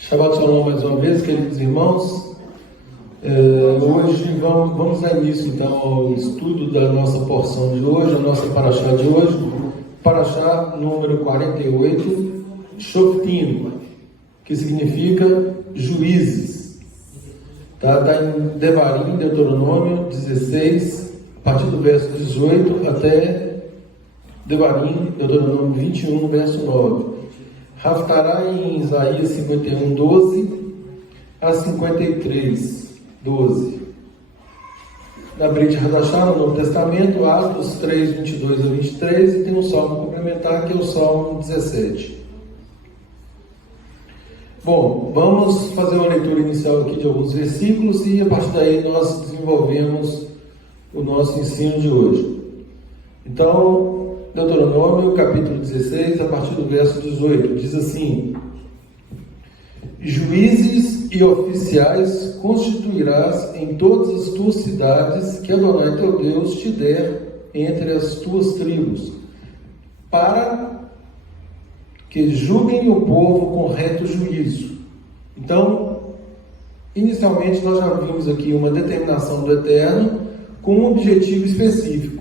Shabbat Shalom mais uma vez, queridos irmãos. Hoje vamos dar início então ao estudo da nossa porção de hoje, a nossa paraxá de hoje, paraxá número 48, Shoftim, que significa juízes. Está em Devarim, Deuteronômio 16, a partir do verso 18 até Devarim, Deuteronômio 21, verso 9. Haftará em Isaías 51, 12 a 53, 12. Na Brit Hadashah, no Novo Testamento, Atos 3, 22 a 23, e tem um salmo complementar que é o Salmo 17. Bom, vamos fazer uma leitura inicial aqui de alguns versículos e a partir daí nós desenvolvemos o nosso ensino de hoje. Então, Deuteronômio, capítulo 16, a partir do verso 18, diz assim: Juízes e oficiais constituirás em todas as tuas cidades que Adonai teu Deus te der entre as tuas tribos, para que julguem o povo com reto juízo. Então, inicialmente nós já vimos aqui uma determinação do Eterno com um objetivo específico.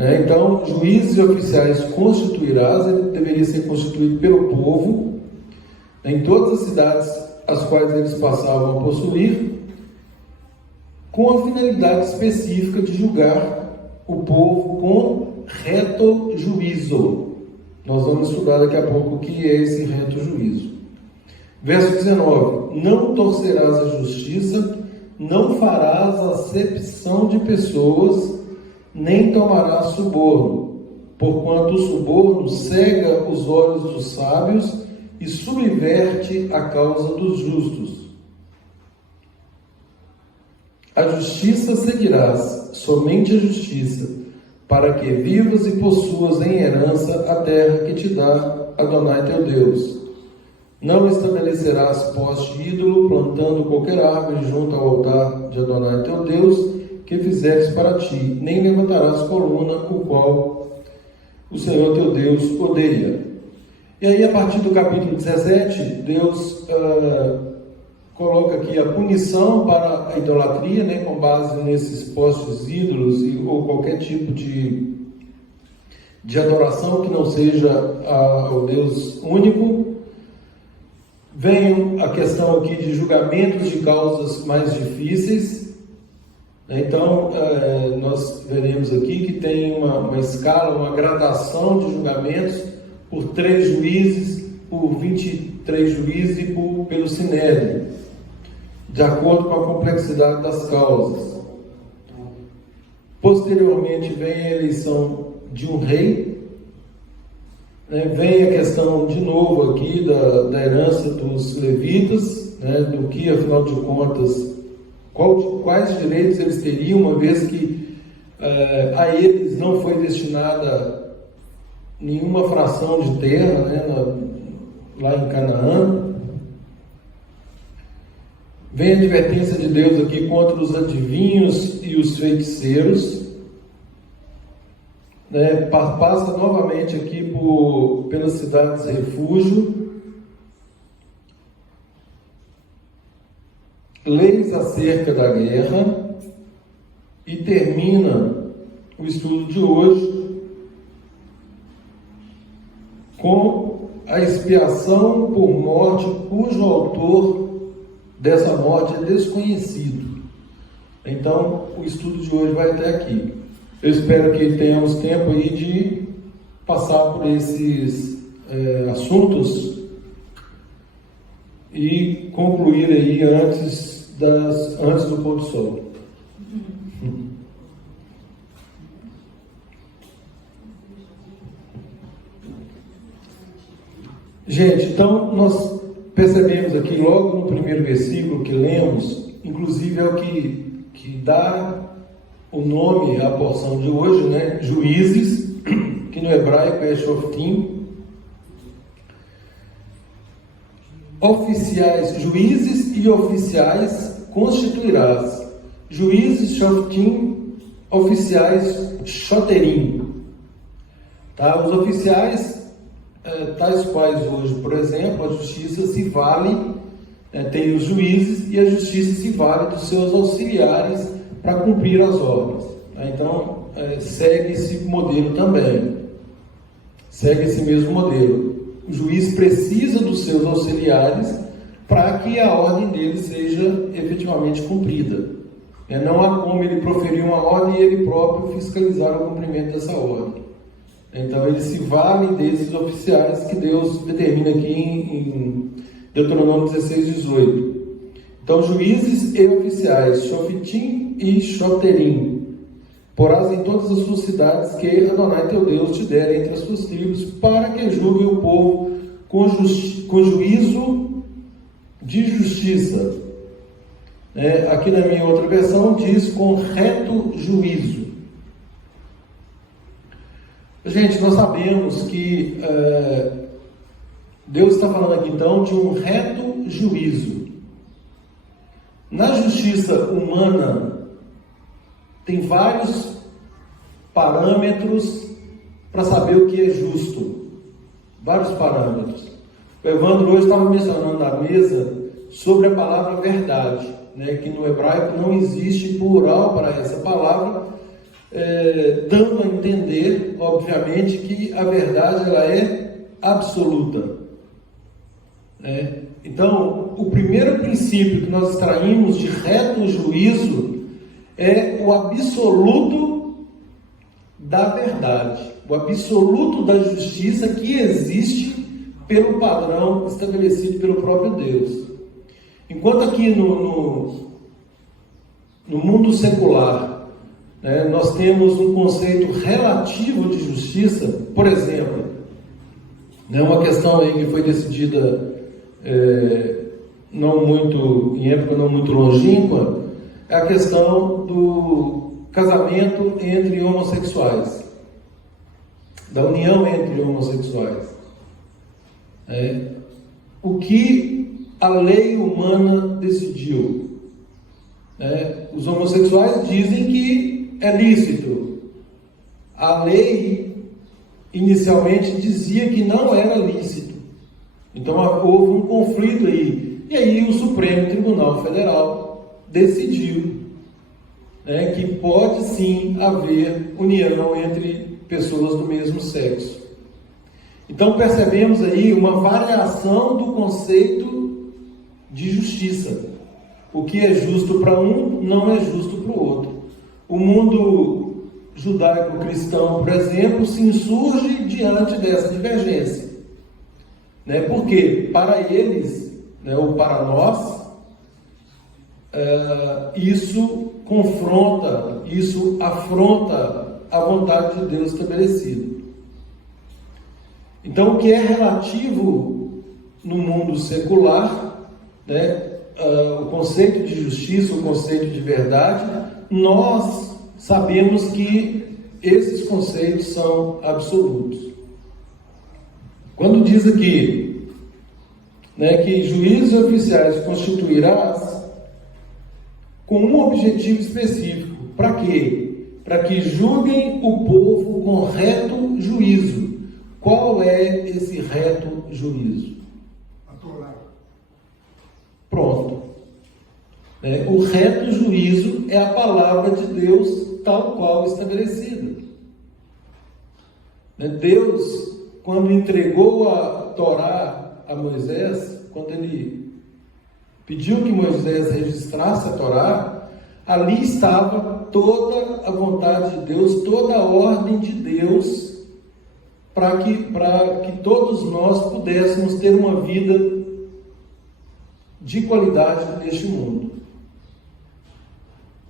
Então, juízes e oficiais constituirás, ele deveria ser constituído pelo povo, em todas as cidades as quais eles passavam a possuir, com a finalidade específica de julgar o povo com reto juízo. Nós vamos estudar daqui a pouco o que é esse reto juízo. Verso 19: Não torcerás a justiça, não farás acepção de pessoas, nem tomarás suborno, porquanto o suborno cega os olhos dos sábios e subverte a causa dos justos. A justiça seguirás, somente a justiça, para que vivas e possuas em herança a terra que te dá Adonai teu Deus. Não estabelecerás poste de ídolo, plantando qualquer árvore junto ao altar de Adonai teu Deus, que fizeres para ti, nem levantarás coluna, o qual o Senhor teu Deus odeia. E aí, a partir do capítulo 17, Deus coloca aqui a punição para a idolatria, com base nesses postes ídolos ou qualquer tipo de adoração que não seja ao Deus único. Vem a questão aqui de julgamentos de causas mais difíceis. Então, nós veremos aqui que tem uma escala, uma gradação de julgamentos por 3 juízes, por 23 juízes e pelo Sinédrio, de acordo com a complexidade das causas. Posteriormente, vem a eleição de um rei, vem a questão, de novo, aqui da herança dos levitas, do que, afinal de contas, quais direitos eles teriam, uma vez que a eles não foi destinada nenhuma fração de terra, lá em Canaã. Vem a advertência de Deus aqui contra os adivinhos e os feiticeiros. Passa novamente aqui pelas cidades refúgio. Leis acerca da guerra, e termina o estudo de hoje com a expiação por morte, cujo autor dessa morte é desconhecido. Então, o estudo de hoje vai até aqui. Eu espero que tenhamos tempo aí de passar por esses assuntos e concluir aí antes do pôr do sol. Gente, então nós percebemos aqui logo no primeiro versículo que lemos, inclusive é o que dá o nome à porção de hoje, Juízes, que no hebraico é Shoftim. Oficiais, juízes e oficiais constituirás. Juízes, Shoftim, oficiais, Shoterim. Os oficiais tais quais hoje, por exemplo, a justiça se vale, tem os juízes, e a justiça se vale dos seus auxiliares para cumprir as ordens. Então, segue esse modelo também, segue esse mesmo modelo. O juiz precisa dos seus auxiliares para que a ordem dele seja efetivamente cumprida. Não há como ele proferir uma ordem e ele próprio fiscalizar o cumprimento dessa ordem. Então, eles se valem desses oficiais que Deus determina aqui em Deuteronômio 16, 18. Então, juízes e oficiais, Shofitim e Shoterim, porás em todas as suas cidades que Adonai teu Deus te der entre as suas tribos, para que julguem o povo com juízo de justiça. Aqui na minha outra versão diz com reto juízo. Gente, nós sabemos que Deus está falando aqui então de um reto juízo. Na justiça humana tem vários parâmetros para saber o que é justo. Vários parâmetros. O Evandro hoje estava mencionando na mesa sobre a palavra verdade, que no hebraico não existe plural para essa palavra, dando a entender, obviamente, que a verdade ela é absoluta. Então, o primeiro princípio que nós extraímos de reto juízo é o absoluto da verdade, o absoluto da justiça que existe pelo padrão estabelecido pelo próprio Deus. Enquanto aqui no mundo secular, nós temos um conceito relativo de justiça, por exemplo, uma questão aí que foi decidida em época não muito longínqua, é a questão do casamento entre homossexuais, da união entre homossexuais. O que a lei humana decidiu? Os homossexuais dizem que é lícito. A lei inicialmente dizia que não era lícito. Então houve um conflito aí. E aí o Supremo Tribunal Federal decidiu que pode sim haver união entre pessoas do mesmo sexo. Então percebemos aí uma variação do conceito de justiça. O que é justo para um não é justo para o outro. O mundo judaico-cristão, por exemplo, se insurge diante dessa divergência. Porque para eles, ou para nós, isso confronta, isso afronta a vontade de Deus estabelecida. Então, o que é relativo no mundo secular, o conceito de justiça, o conceito de verdade, nós sabemos que esses conceitos são absolutos. Quando diz aqui, que juízes oficiais constituirás com um objetivo específico. Para quê? Para que julguem o povo com reto juízo. Qual é esse reto juízo? A Torá. Pronto. O reto juízo é a palavra de Deus tal qual estabelecida. Deus, quando entregou a Torá a Moisés, quando ele pediu que Moisés registrasse a Torá, ali estava toda a vontade de Deus, toda a ordem de Deus, para que todos nós pudéssemos ter uma vida de qualidade neste mundo.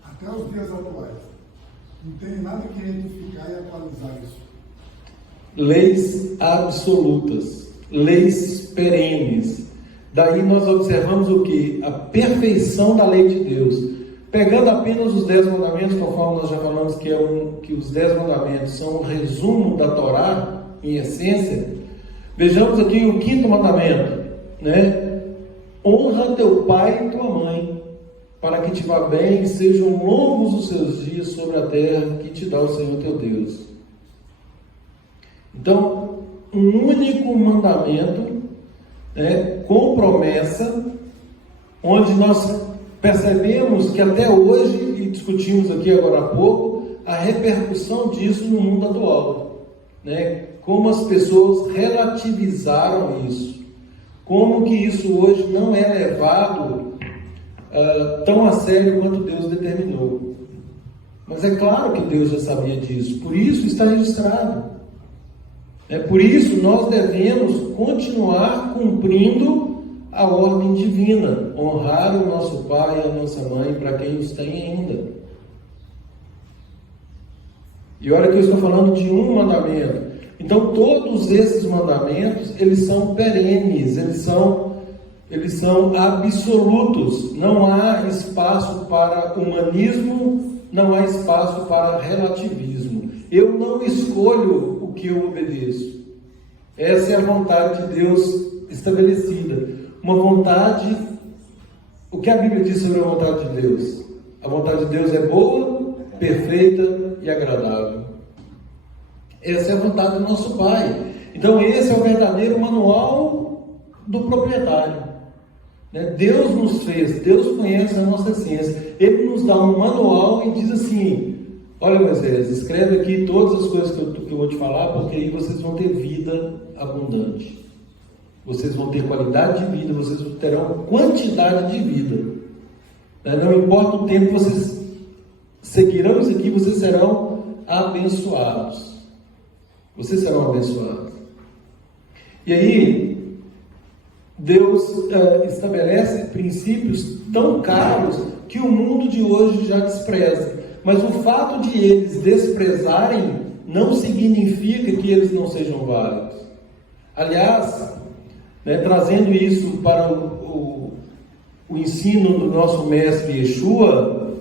Até os dias atuais. Não tem nada que retificar e atualizar isso. Leis absolutas, leis perenes. Daí nós observamos o que? A perfeição da lei de Deus. Pegando apenas os 10 mandamentos, conforme nós já falamos que os 10 mandamentos são um resumo da Torá, em essência, vejamos aqui o 5º mandamento, honra teu pai e tua mãe, para que te vá bem e sejam longos os seus dias sobre a terra que te dá o Senhor teu Deus. Então, um único mandamento, né, com promessa, onde nós percebemos que até hoje, e discutimos aqui agora há pouco, a repercussão disso no mundo atual, né? Como as pessoas relativizaram isso, como que isso hoje não é levado tão a sério quanto Deus determinou. Mas é claro que Deus já sabia disso, por isso está registrado. Por isso nós devemos continuar cumprindo a ordem divina, honrar o nosso pai e a nossa mãe, para quem os tem ainda. E olha que eu estou falando de um mandamento. Então todos esses mandamentos, eles são perenes, eles são absolutos. Não há espaço para humanismo, não há espaço para relativismo. Eu não escolho o que eu obedeço. Essa é a vontade de Deus estabelecida. Uma vontade... O que a Bíblia diz sobre a vontade de Deus? A vontade de Deus é boa, perfeita e agradável. Essa é a vontade do nosso Pai. Então esse é o verdadeiro manual do proprietário. Deus nos fez, Deus conhece a nossa essência. Ele nos dá um manual e diz assim: olha, Moisés, escreve aqui todas as coisas que eu vou te falar, porque aí vocês vão ter vida abundante. Vocês vão ter qualidade de vida, vocês terão quantidade de vida. Não importa o tempo que vocês seguirão isso aqui, vocês serão abençoados. Vocês serão abençoados. E aí, Deus estabelece princípios tão caros que o mundo de hoje já despreza. Mas o fato de eles desprezarem não significa que eles não sejam válidos. Aliás, trazendo isso para o ensino do nosso mestre Yeshua,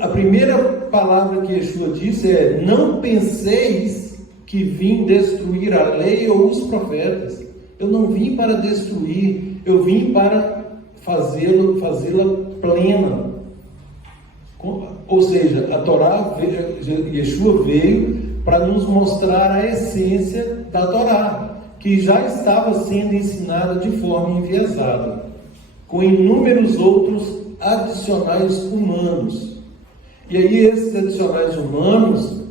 a primeira palavra que Yeshua disse é: não penseis que vim destruir a lei ou os profetas. Eu não vim para destruir, eu vim para fazê-la plena. Ou seja, a Torá, Yeshua veio para nos mostrar a essência da Torá, que já estava sendo ensinada de forma enviesada, com inúmeros outros adicionais humanos. E aí esses adicionais humanos,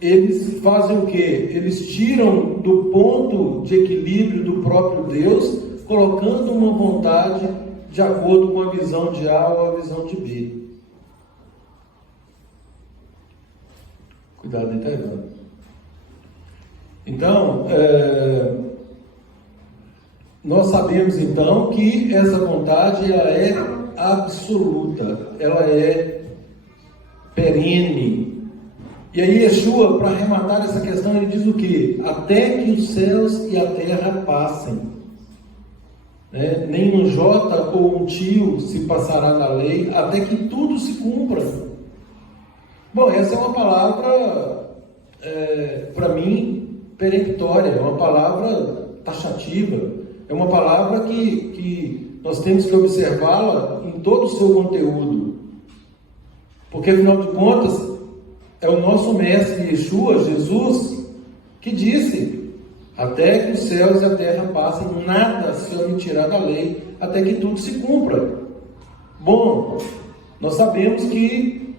eles fazem o quê? Eles tiram do ponto de equilíbrio do próprio Deus, colocando uma vontade de acordo com a visão de A ou a visão de B. Cuidado aí, tá errado. Então, nós sabemos então que essa vontade ela é absoluta, ela é perene. E aí Yeshua, para arrematar essa questão, ele diz o quê? Até que os céus e a terra passem. Nem um jota ou um tio se passará da lei, até que tudo se cumpra. Bom, essa é uma palavra, para mim, peremptória, é uma palavra taxativa, é uma palavra que nós temos que observá-la em todo o seu conteúdo. Porque, afinal de contas, é o nosso mestre Yeshua, Jesus, que disse: até que os céus e a terra passem, nada se omitirá da lei, até que tudo se cumpra. Bom, nós sabemos que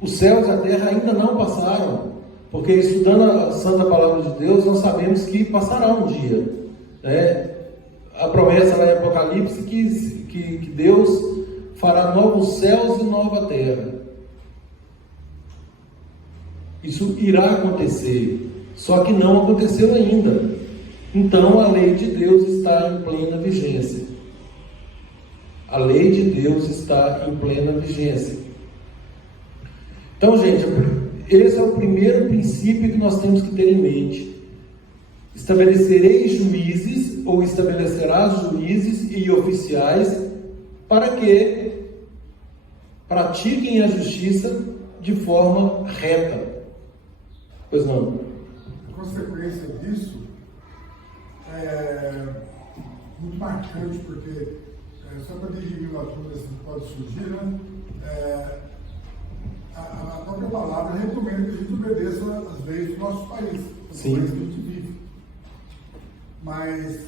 os céus e a terra ainda não passaram, porque estudando a Santa Palavra de Deus, nós sabemos que passará um dia. A promessa lá em Apocalipse que Deus fará novos céus e nova terra. Isso irá acontecer, só que não aconteceu ainda. Então a lei de Deus está em plena vigência. A lei de Deus está em plena vigência. Então, gente, esse é o primeiro princípio que nós temos que ter em mente. Estabelecerei juízes, ou estabelecerás juízes e oficiais, para que pratiquem a justiça de forma reta. Pois não? A consequência disso é muito marcante, porque só para dirimir uma dúvida que pode surgir, a própria palavra recomenda que a gente obedeça às leis do nosso país, do Sim. país que a gente vive. Mas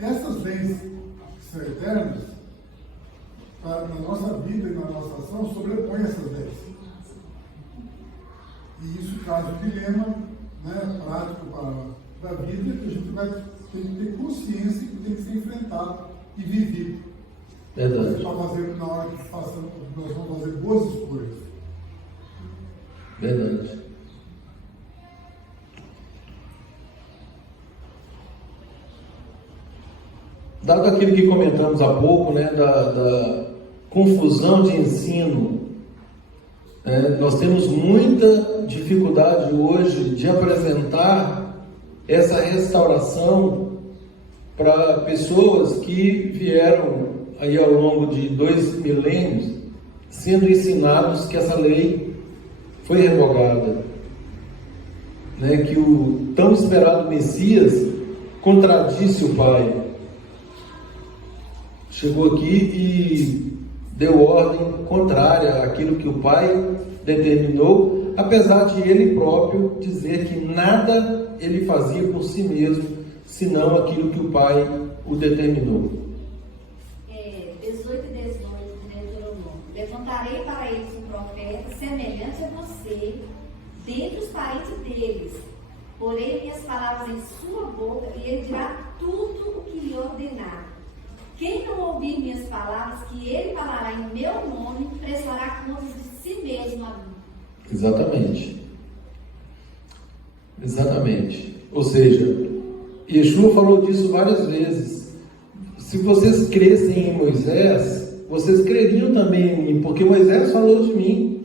essas leis que são eternas, na nossa vida e na nossa ação, sobrepõem essas leis. E isso traz um dilema, né, prático para a vida, que a gente vai ter que ter consciência que tem que ser enfrentado e vivido. Verdade. Para fazer, na hora que nós vamos fazer boas escolhas. Verdade. Dado aquilo que comentamos há pouco, né, da confusão de ensino, nós temos muita dificuldade hoje de apresentar essa restauração para pessoas que vieram aí ao longo de 2 milênios sendo ensinados que essa lei foi revogada, né, que o tão esperado Messias contradisse o Pai. Chegou aqui e deu ordem contrária àquilo que o Pai determinou, apesar de ele próprio dizer que nada ele fazia por si mesmo, senão aquilo que o Pai o determinou. 18 e 18 de Deuteronômio. Levantarei para eles um profeta semelhante a você, dentre os parentes deles. Porei minhas palavras em sua boca e ele dirá tudo o que lhe ordenar. Quem não ouvir minhas palavras, que ele falará em meu nome, prestará contas de si mesmo a mim. Exatamente. Exatamente. Ou seja, Yeshua falou disso várias vezes. Se vocês crescem em Moisés, vocês creriam também em mim, porque Moisés falou de mim.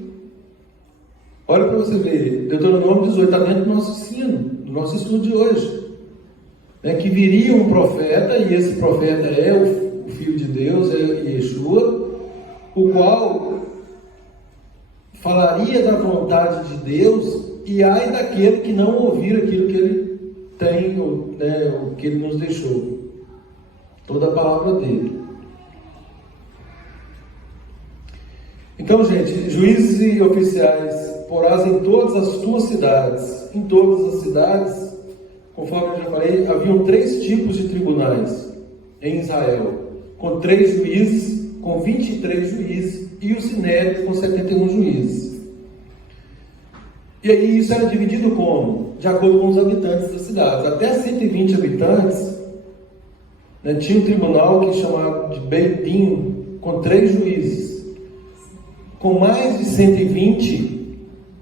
Olha para você ver, Deuteronômio 18 está dentro do nosso ensino, do nosso estudo de hoje. Que viria um profeta, e esse profeta é o Filho de Deus, é Yeshua, o qual falaria da vontade de Deus, e ai daquele que não ouvir aquilo que ele tem, né, o que ele nos deixou, toda a palavra dele. Então, gente, juízes e oficiais porás em todas as tuas cidades. Em todas as cidades, conforme eu já falei, haviam 3 tipos de tribunais em Israel, com 3 juízes, com 23 juízes, e o Sinédrio com 71 juízes. E aí isso era dividido como? De acordo com os habitantes das cidades. Até 120 habitantes, né, tinha um tribunal que chamava de Beit Din, com 3 juízes. Com mais de 120,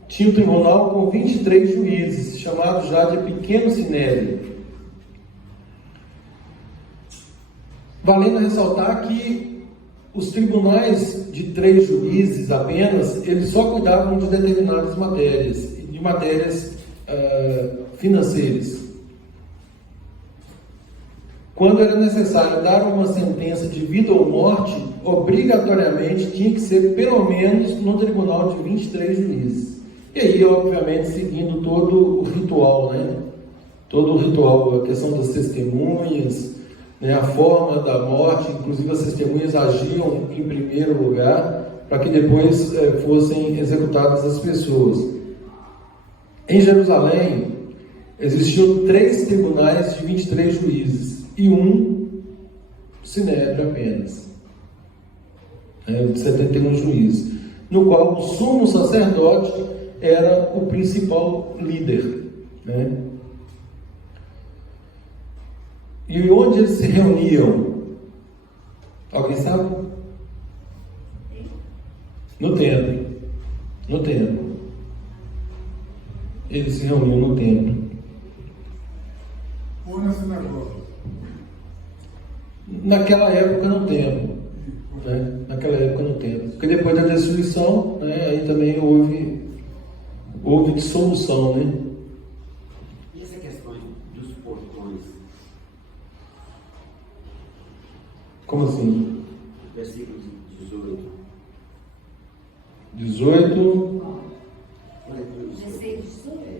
tinha um tribunal com 23 juízes, chamado já de Pequeno Sinédrio. Valendo ressaltar que os tribunais de 3 juízes apenas, eles só cuidavam de determinadas matérias, de matérias financeiras. Quando era necessário dar uma sentença de vida ou morte, obrigatoriamente tinha que ser pelo menos no tribunal de 23 juízes. E aí, obviamente, seguindo todo o ritual, né? Todo o ritual, a questão das testemunhas, né? A forma da morte, inclusive as testemunhas agiam em primeiro lugar, para que depois fossem executadas as pessoas. Em Jerusalém, existiam 3 tribunais de 23 juízes e um Sinédrio apenas, de 71 juízes, no qual o sumo sacerdote era o principal líder, né? E onde eles se reuniam? Alguém sabe? No templo. No templo. Eles se reuniam no templo. Ou na sinagoga. Naquela época no templo. Né? Naquela época no templo. Porque depois da destruição, né, aí também houve dissolução, né? E essa questão dos portões? Como assim? Versículo 18. 18. 16, 18.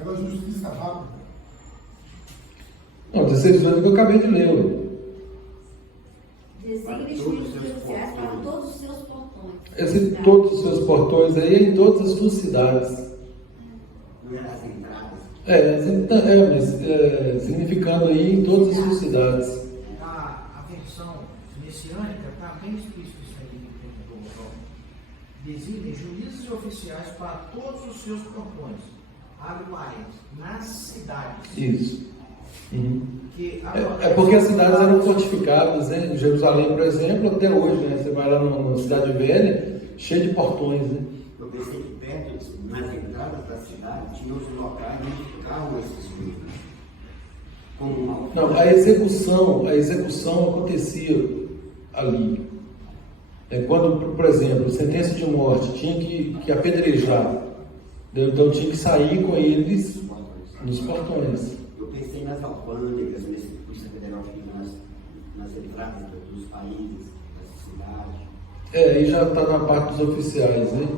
Era justiça rápida. Não, 16, 18 que eu acabei de ler. Designe juízes judiciais para todos os seus portões. Todos os seus portões aí em todas as suas cidades. Não é as entradas. Mas significando aí em todas as suas cidades. A versão messiânica está bem explícito isso aí que tem no local. Designem juízes e oficiais para todos os seus portões. Abre parênteses. Nas cidades. Isso. Uhum. É porque as cidades eram fortificadas, né? Em Jerusalém, por exemplo, até hoje, né? Você vai lá na cidade velha, cheio de portões, né? Eu pensei que perto, nas entradas da cidade, tinha os locais onde ficavam esses livros. Como uma... Não, a execução acontecia ali. Quando, por exemplo, sentença de morte, tinha que apedrejar. Então tinha que sair com eles nos portões. Eu pensei nas alfândegas, nesse Polícia Federal que fica nas entradas dos países, das cidades. Aí já está na parte dos oficiais, né?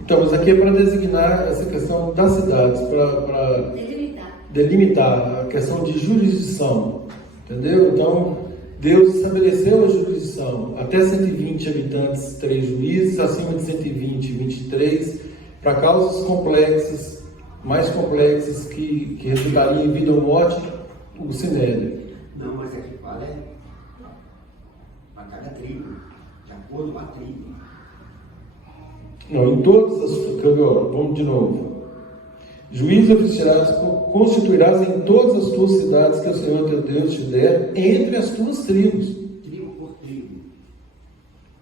Então, mas aqui é para designar essa questão das cidades, para delimitar a questão de jurisdição, entendeu? Então, Deus estabeleceu a jurisdição, até 120 habitantes, 3 juízes, acima de 120, 23, para causas complexas, mais complexas, que resultariam em vida ou morte, o sinédrio. Não, mas aqui fala para cada tribo, de acordo com a tribo. Não, em todas as... Vamos de novo. Juízes oficiais constituirás em todas as tuas cidades que o Senhor teu Deus te der, entre as tuas tribos. Tribo por tribo.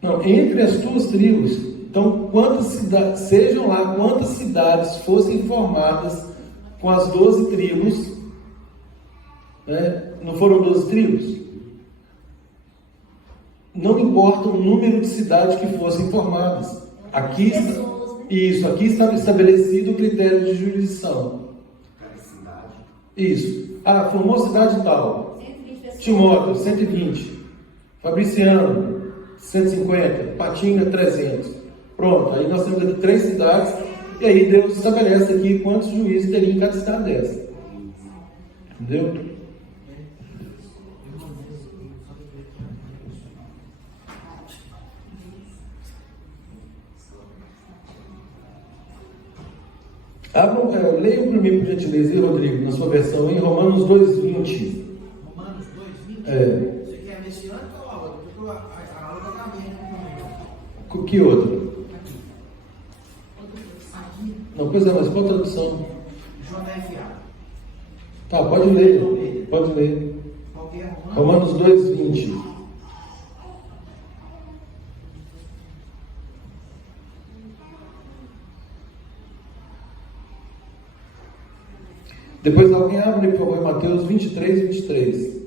Não, entre as tuas tribos. Então, quantas cidades, sejam lá quantas cidades fossem formadas com as 12 tribos, né? Não foram 12 tribos? Não importa o número de cidades que fossem formadas. Aqui está estabelecido o critério de jurisdição. Cada cidade. Isso. Formou cidade tal. Timóteo, 120. Fabriciano, 150. Patinga, 300. Pronto. Aí nós temos aqui 3 cidades. E aí Deus estabelece aqui quantos juízes teriam em cada cidade dessa. Entendeu? Leiam para mim, por gentileza, Rodrigo, na sua versão, em Romanos 2:20. Romanos 2:20? Você quer messiânica ou a outra? Porque a outra está bem. Que outra? Aqui. Não, pois é, mas qual tradução? JFA. Tá, pode ler. Pode ler. Qual que é? Romanos 2:20. Depois alguém abre, por favor, Mateus 23:23.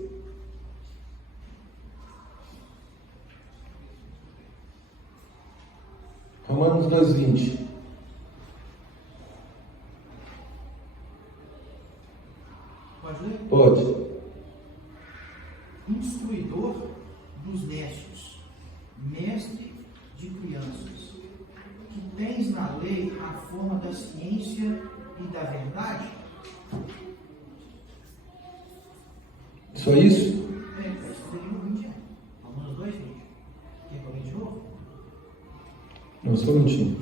Romanos 2:20. Pode ler? Pode. Instruidor dos nécios, mestre de crianças, que tens na lei a forma da ciência e da verdade. Só isso? Romanos 2:20. Quer que eu leia de novo? Não, só um minutinho.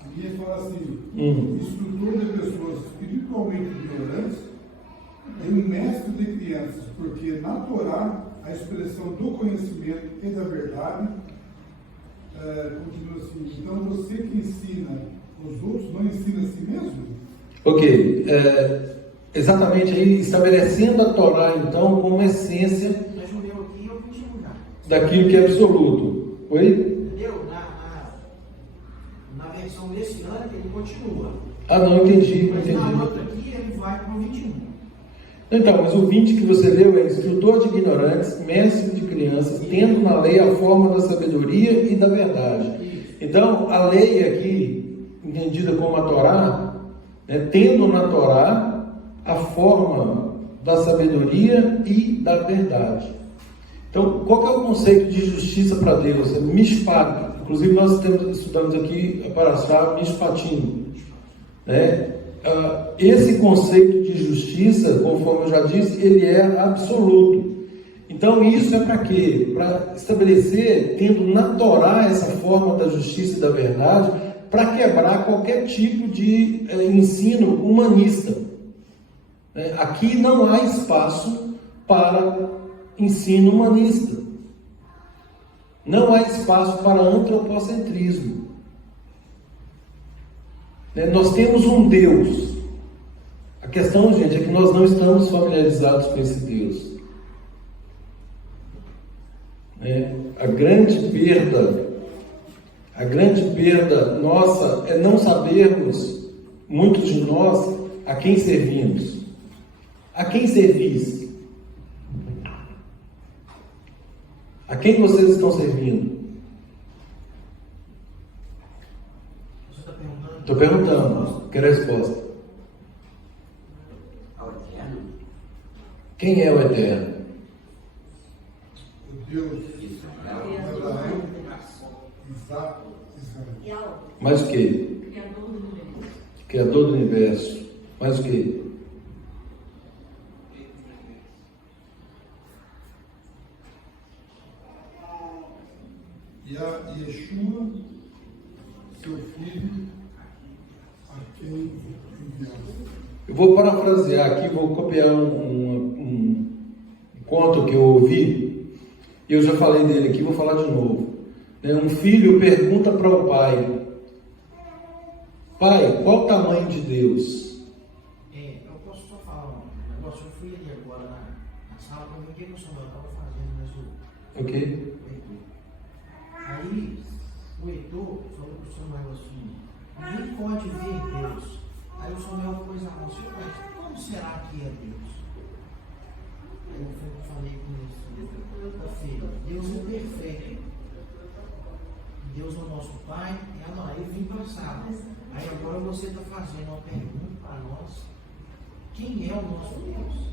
Aqui ele fala assim, instrutor de pessoas espiritualmente ignorantes e um mestre de crianças, porque na Torá a expressão do conhecimento e da verdade continua assim, então você que ensina os outros não ensina a si mesmo? Ok, exatamente aí, estabelecendo a Torá, então, como essência Mas eu leio aqui e eu continuo já. daquilo que é absoluto. Oi? Entendeu? Na versão messiânica ele continua. Não entendi, Mas na outra aqui ele vai para o 21. Então, mas o 20 que você leu é instrutor de ignorantes, mestre de crianças, tendo na lei a forma da sabedoria e da verdade. Então, a lei aqui, entendida como a Torá, tendo na Torá a forma da sabedoria e da verdade. Então, qual que é o conceito de justiça para Deus? É mishpat. Inclusive, nós estudamos aqui para achar mishpatim. esse conceito de justiça, conforme eu já disse, ele é absoluto. Então isso é para quê? Para estabelecer, tendo na Torá essa forma da justiça e da verdade, para quebrar qualquer tipo de ensino humanista. Aqui não há espaço para ensino humanista. Não há espaço para antropocentrismo. Nós temos um Deus. A questão, gente, é que nós não estamos familiarizados com esse Deus. A grande perda nossa é não sabermos, muitos de nós, a quem servimos. A quem servis? A quem vocês estão servindo? Você está perguntando? Estou perguntando, quero a resposta. Ao Eterno, Quem é o Eterno? O Deus Israel, de Abraão, Isaac, Israel. E a outra? Mais o quê? Criador do universo. Mais o quê? E a Yeshua, seu filho, a quem enviaste. Eu vou parafrasear aqui, vou copiar um conto que eu ouvi. Eu já falei dele aqui, vou falar de novo. Um filho pergunta para o pai: pai, qual o tamanho de Deus? Eu posso só falar um negócio. Eu fui ali agora na sala para ver o que o Samuel estava fazendo, mas Ok? o Heitor. Aí o Heitor falou para o Samuel assim: ninguém pode ver Deus. Aí o Samuel pôs a mão assim: mas como será que é Deus? Aí eu falei com ele: filho, Deus é perfeito. Deus é o nosso Pai. Aí eu vim para a sala. Aí agora você está fazendo uma pergunta para nós: quem é o nosso Deus?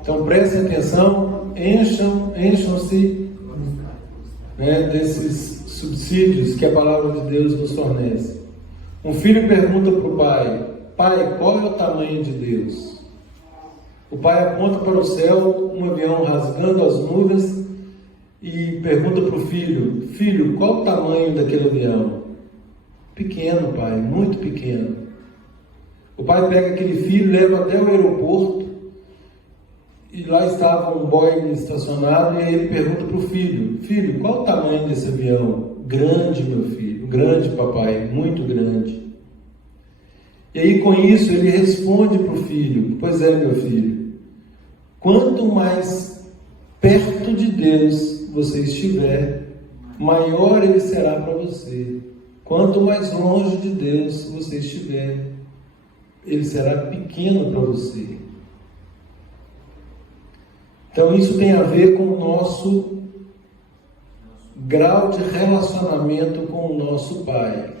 Então prestem atenção, encham-se desses subsídios que a palavra de Deus nos fornece. Um filho pergunta para o pai: pai, qual é o tamanho de Deus? O pai aponta para o céu, um avião rasgando as nuvens, e pergunta para o filho: filho, qual o tamanho daquele avião? Pequeno, pai, muito pequeno. O pai pega aquele filho, leva até o aeroporto, e lá estava um Boeing estacionado, e aí ele pergunta para o filho: filho, qual o tamanho desse avião? Grande, meu filho, grande, papai, muito grande. E aí com isso ele responde para o filho: pois é, meu filho, quanto mais perto de Deus você estiver, maior ele será para você. Quanto mais longe de Deus você estiver, ele será pequeno para você. Então isso tem a ver com o nosso grau de relacionamento com o nosso Pai.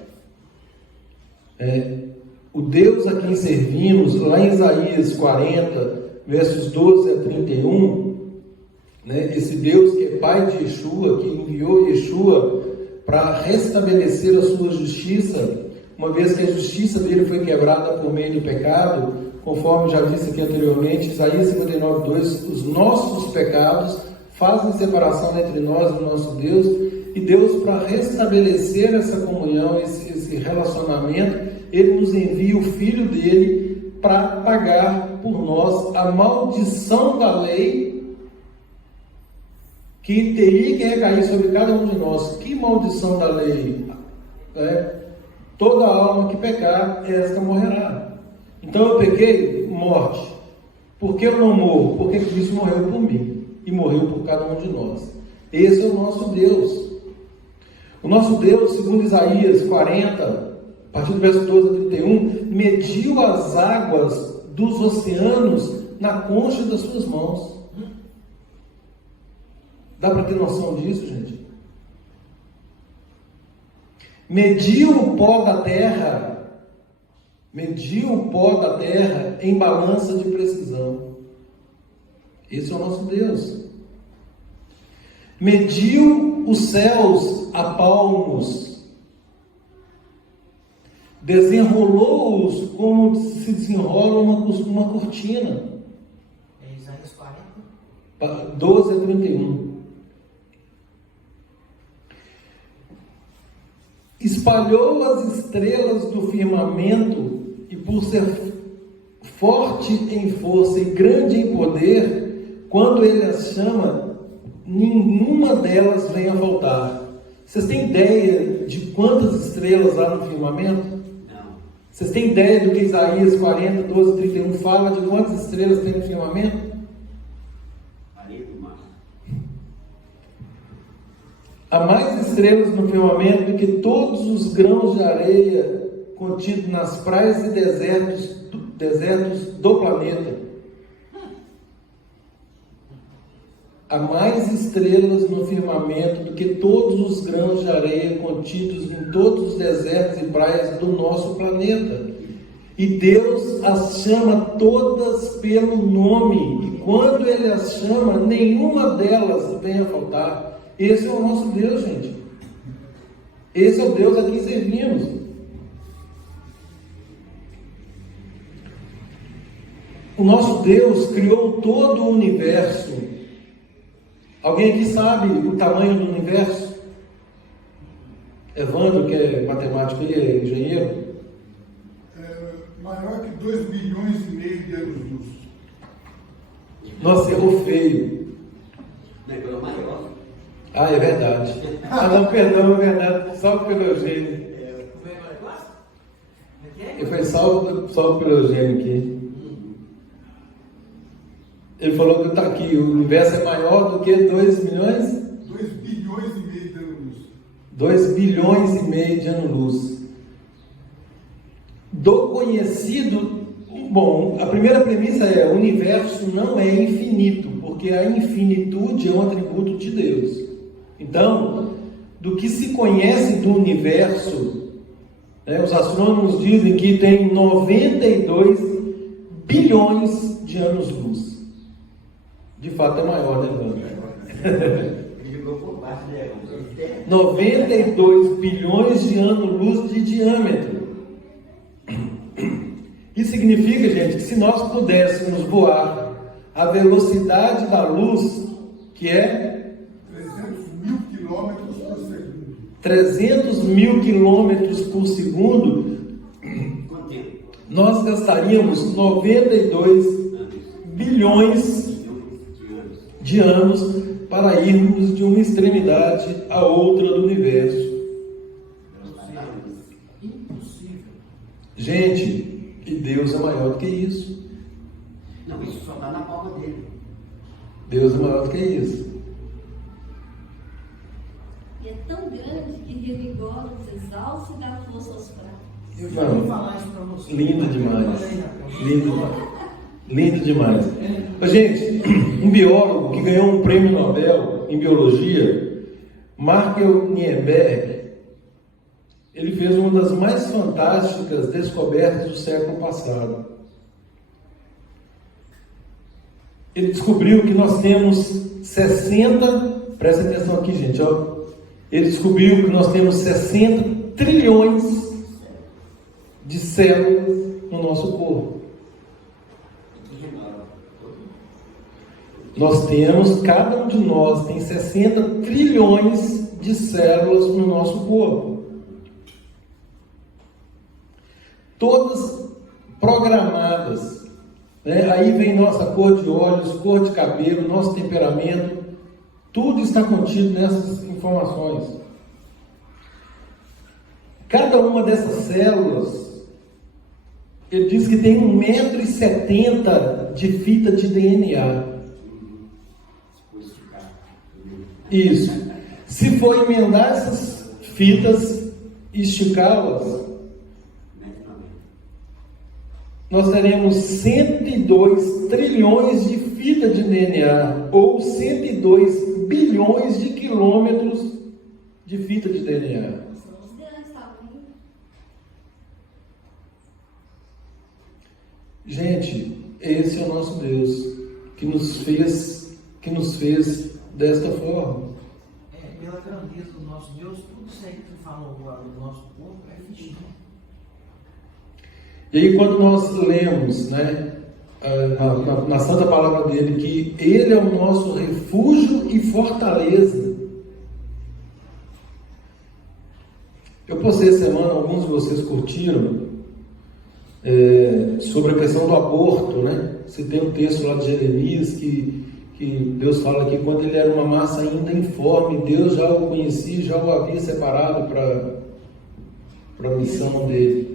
O Deus a quem servimos, lá em Isaías 40, versos 12 a 31, esse Deus que é Pai de Yeshua, que enviou Yeshua para restabelecer a sua justiça, uma vez que a justiça dele foi quebrada por meio do pecado, conforme já disse aqui anteriormente, Isaías 59, 2, os nossos pecados fazem separação entre nós e o nosso Deus, e Deus, para restabelecer essa comunhão, esse relacionamento, ele nos envia o Filho dele para pagar por nós a maldição da lei que teria que recair sobre cada um de nós. Que maldição da lei? Toda alma que pecar, esta morrerá. Então eu pequei, morte. Por que eu não morro? Porque Cristo morreu por mim e morreu por cada um de nós. Esse é o nosso Deus. O nosso Deus, segundo Isaías 40, a partir do verso 12 a 31, mediu as águas dos oceanos na concha das suas mãos. Dá para ter noção disso, gente? Mediu o pó da terra em balança de precisão. Esse é o nosso Deus. Mediu os céus a palmos, desenrolou-os como se desenrola uma cortina. É Isaías 40. 12 a 31. Espalhou as estrelas do firmamento, e por ser forte em força e grande em poder, quando ele as chama, nenhuma delas vem a faltar. Vocês têm ideia de quantas estrelas há no firmamento? Não. Vocês têm ideia do que Isaías 40, 12, 31 fala de quantas estrelas tem no firmamento? Areia do mar. Há mais estrelas no firmamento do que todos os grãos de areia contidos nas praias e desertos do planeta. Há mais estrelas no firmamento do que todos os grãos de areia contidos em todos os desertos e praias do nosso planeta. E Deus as chama todas pelo nome, e quando Ele as chama, nenhuma delas vem a faltar. Esse é o nosso Deus, gente. Esse é o Deus a quem servimos. O nosso Deus criou todo o universo. Alguém aqui sabe o tamanho do universo? Evandro, que é matemático e é engenheiro. Maior que 2 bilhões e meio de anos-luz. Nossa, errou feio. Negócio maior. Ah, é verdade. Ah, não, perdão, é verdade. Salve pelo Eugênio. Eu falei salve pelo Eugênio aqui. Ele falou que está aqui, o universo é maior do que 2 milhões? 2 bilhões e meio de anos-luz. 2 bilhões e meio de anos-luz. Do conhecido, bom, a primeira premissa é: o universo não é infinito, porque a infinitude é um atributo de Deus. Então, do que se conhece do universo, os astrônomos dizem que tem 92 bilhões de anos-luz. De fato é maior, né, Evandro? Ele jogou por baixo, né? 92 bilhões de anos-luz de diâmetro. Isso significa, gente, que se nós pudéssemos voar a velocidade da luz, que é 300.000 quilômetros por segundo. 300.000 quilômetros por segundo, Quanto tempo? nós gastaríamos 92 bilhões de anos para irmos de uma extremidade à outra do universo. Impossível. Gente, e Deus é maior do que isso. Não, isso só está na palma dele. Deus é maior do que isso. E é tão grande que revigola os exaustos e dá força aos fracos. Eu já vou falar isso para você. Lindo demais. Lindo demais. Lindo demais. Gente, um biólogo que ganhou um prêmio Nobel em biologia, Michael Nienberg, ele fez uma das mais fantásticas descobertas do século passado. Ele descobriu que nós temos 60, presta atenção aqui, gente, ó. Ele descobriu que nós temos 60 trilhões de células no nosso corpo. Nós temos, cada um de nós tem 60 trilhões de células no nosso corpo. Todas programadas. Aí vem nossa cor de olhos, cor de cabelo, nosso temperamento. Tudo está contido nessas informações. Cada uma dessas células, ele diz que tem 1,70 m de fita de DNA. Isso. Se for emendar essas fitas e esticá-las, nós teremos 102 trilhões de fita de DNA, ou 102 bilhões de quilômetros de fita de DNA. São os grandes, tá bom? Gente, esse é o nosso Deus, que nos fez desta forma. Pela grandeza do nosso Deus, tudo isso aí que tu falou agora do nosso corpo é fichinho. E aí quando nós lemos, né, na santa palavra dele, que ele é o nosso refúgio e fortaleza. Eu postei essa semana, alguns de vocês curtiram, sobre a questão do aborto, né? Você tem um texto lá de Jeremias que Deus fala que quando ele era uma massa ainda informe, Deus já o conhecia, já o havia separado para a missão dele.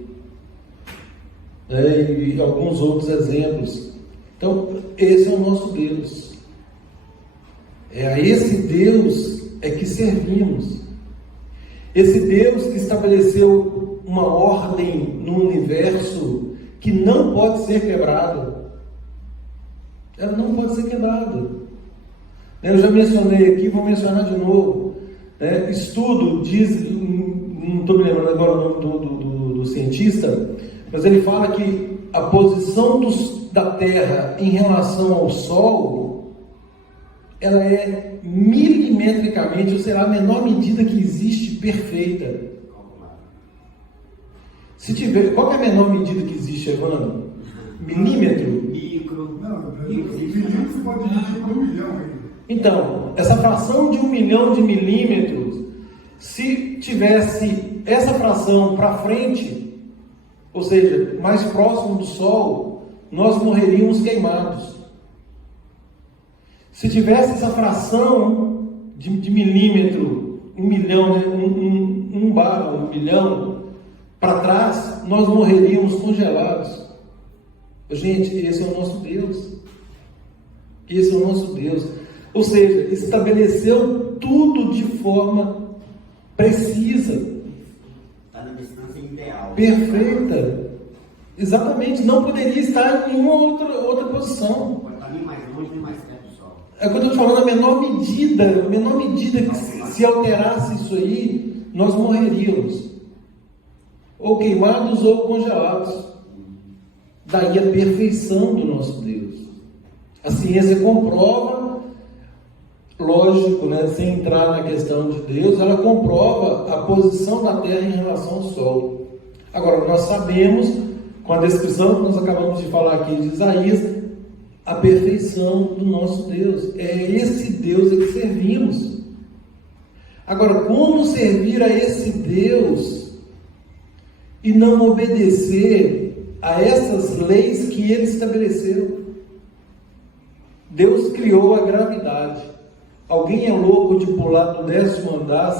E alguns outros exemplos. Então, esse é o nosso Deus. É a esse Deus que servimos. Esse Deus que estabeleceu uma ordem no universo que não pode ser quebrada. Ela não pode ser quebrada. Eu já mencionei aqui, vou mencionar de novo. Estudo diz, não estou me lembrando agora o nome do cientista, mas ele fala que a posição da Terra em relação ao Sol, ela é milimetricamente, ou será a menor medida que existe, perfeita. Se tiver, qual é a menor medida que existe, Evandro? Milímetro? Não, milímetro você pode dividir por 1 milhão ainda. Então, essa fração de 1 milhão de milímetros, se tivesse essa fração para frente, ou seja, mais próximo do Sol, nós morreríamos queimados. Se tivesse essa fração de milímetro, 1 milhão, né, um bar, 1 milhão, para trás, nós morreríamos congelados. Gente, esse é o nosso Deus. Esse é o nosso Deus. Ou seja, estabeleceu tudo de forma precisa. Está na distância ideal. Perfeita. Exatamente. Não poderia estar em nenhuma outra posição. Pode estar nem mais longe, nem mais perto do Sol. É o que eu estou falando, a menor medida que se alterasse isso aí, nós morreríamos. Ou queimados ou congelados. Daí a perfeição do nosso Deus. A ciência comprova, lógico, né, sem entrar na questão de Deus, ela comprova a posição da Terra em relação ao Sol. Agora, nós sabemos, com a descrição que nós acabamos de falar aqui de Isaías, a perfeição do nosso Deus. É esse Deus que servimos. Agora, como servir a esse Deus e não obedecer a essas leis que ele estabeleceu? Deus criou a gravidade. Alguém é louco de pular do 10º andar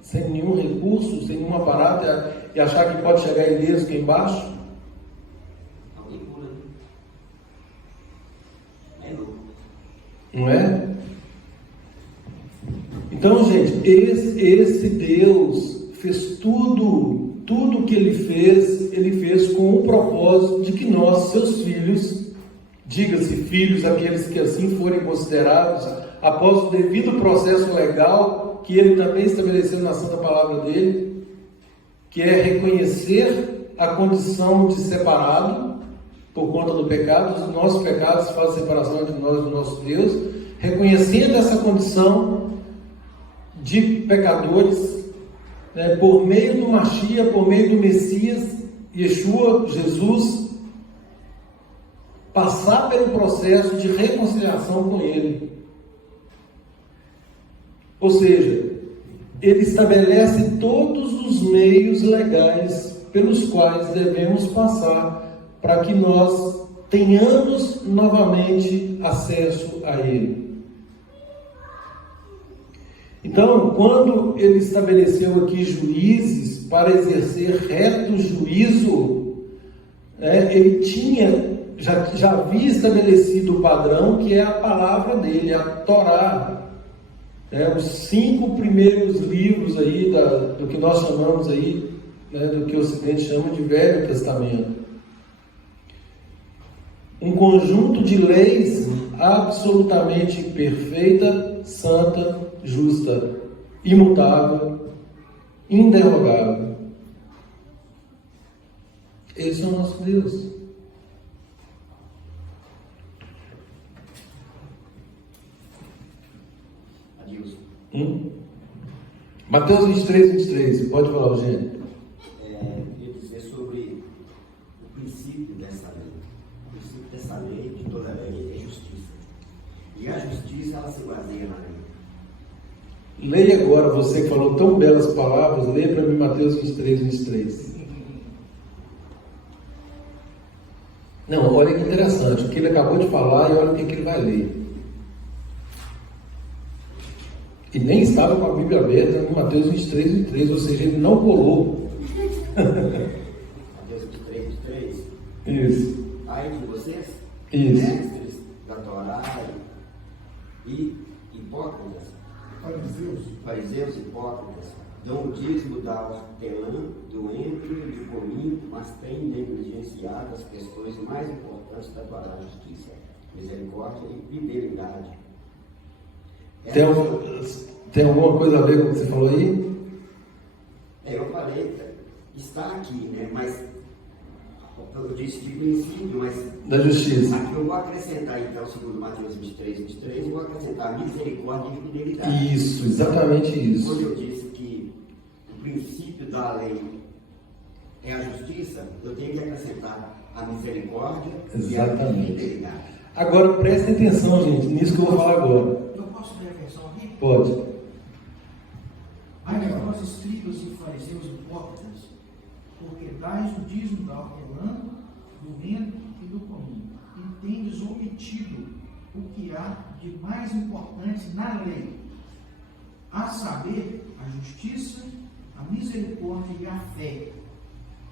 sem nenhum recurso, sem nenhum aparato e achar que pode chegar ileso aqui embaixo? Alguém pula, né? É louco. Não é? Então, gente, esse Deus fez tudo que ele fez com o propósito de que nós, seus filhos, diga-se filhos, aqueles que assim forem considerados, após o devido processo legal que ele também estabeleceu na santa palavra dele, que é reconhecer a condição de separado por conta do pecado, os nossos pecados fazem separação entre nós e do nosso Deus, reconhecendo essa condição de pecadores, né, por meio do Mashiach, por meio do Messias, Yeshua, Jesus, passar pelo processo de reconciliação com Ele. Ou seja, Ele estabelece todos os meios legais pelos quais devemos passar para que nós tenhamos novamente acesso a Ele. Então, quando ele estabeleceu aqui juízes para exercer reto juízo, ele já havia estabelecido o padrão que é a palavra dele, a Torá. Os 5 primeiros livros aí do que nós chamamos aí, do que o Ocidente chama de Velho Testamento. Um conjunto de leis absolutamente perfeita, santa, justa, imutável, inderrogável. Esse é o nosso Deus. Adilson. Mateus 23, 23. Pode falar, Eugênio. Eu ia dizer sobre o justiça ela se baseia na lei. Leia agora, você que falou tão belas palavras, leia para mim Mateus 23, 23. Não, olha que interessante, o que ele acabou de falar e olha o que ele vai ler. E nem estava com a Bíblia aberta em Mateus 23, 23, ou seja, ele não colou. Mateus 23, 23. Isso. Ai de vocês, Isso. mestres da Torá e hipócritas, fariseus hipócritas, dão o dízimo da hortelã, do entro e do cominho, mas têm negligenciado as questões mais importantes da Torá, justiça, misericórdia e fidelidade. Tem alguma coisa a ver com o que você falou aí? Eu falei, está aqui, né? Mas eu disse de princípio, mas Da justiça. aqui eu vou acrescentar então, segundo Mateus 23, 23, eu vou acrescentar misericórdia e fidelidade. Isso, exatamente Quando isso. eu disse que o princípio da lei é a justiça, eu tenho que acrescentar a misericórdia Exatamente. e a fidelidade. Agora prestem atenção, gente, nisso que eu vou falar agora. Eu posso ler a versão aqui? Pode. Ai de vós, escribas e fariseus hipócritas, porque dais o dízimo da hortelã, do vento e do cominho, e tendes omitido o que há de mais importante na lei, a saber, a justiça, a misericórdia e a fé.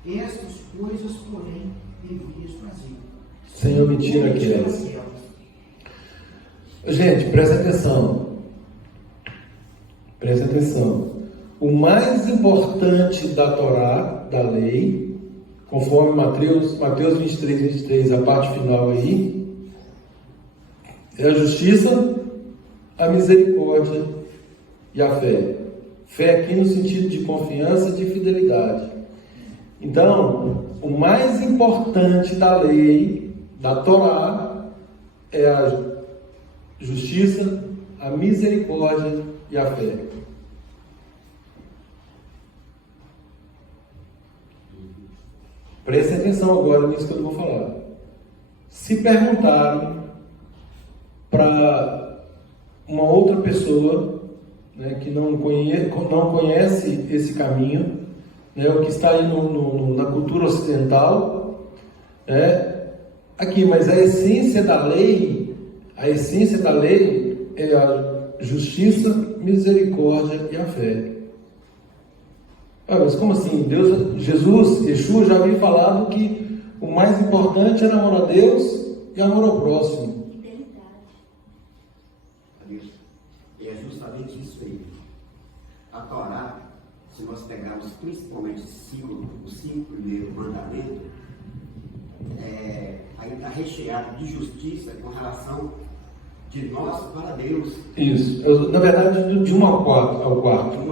Estas coisas, porém, deverias fazer. Sem omitir aquelas. Gente, presta atenção. Presta atenção. O mais importante da Torá, da lei, conforme Mateus 23, 23, a parte final aí, é a justiça, a misericórdia e a fé. Fé aqui no sentido de confiança e de fidelidade. Então, o mais importante da lei, da Torá, é a justiça, a misericórdia e a fé. Prestem atenção agora nisso que eu vou falar. Se perguntarem para uma outra pessoa, né, que não conhece esse caminho, né, o que está aí na cultura ocidental, né, aqui, mas a essência da lei é a justiça, misericórdia e a fé. Ah, mas como assim? Jesus, Yeshua já havia falado que o mais importante era amor a Deus e amor ao próximo. Fidelidade. E é justamente isso aí. A Torá, se nós pegarmos principalmente os cinco primeiros mandamentos, aí está recheado de justiça com relação de nós para Deus. Isso. Na verdade, de 1 ao 4. De 1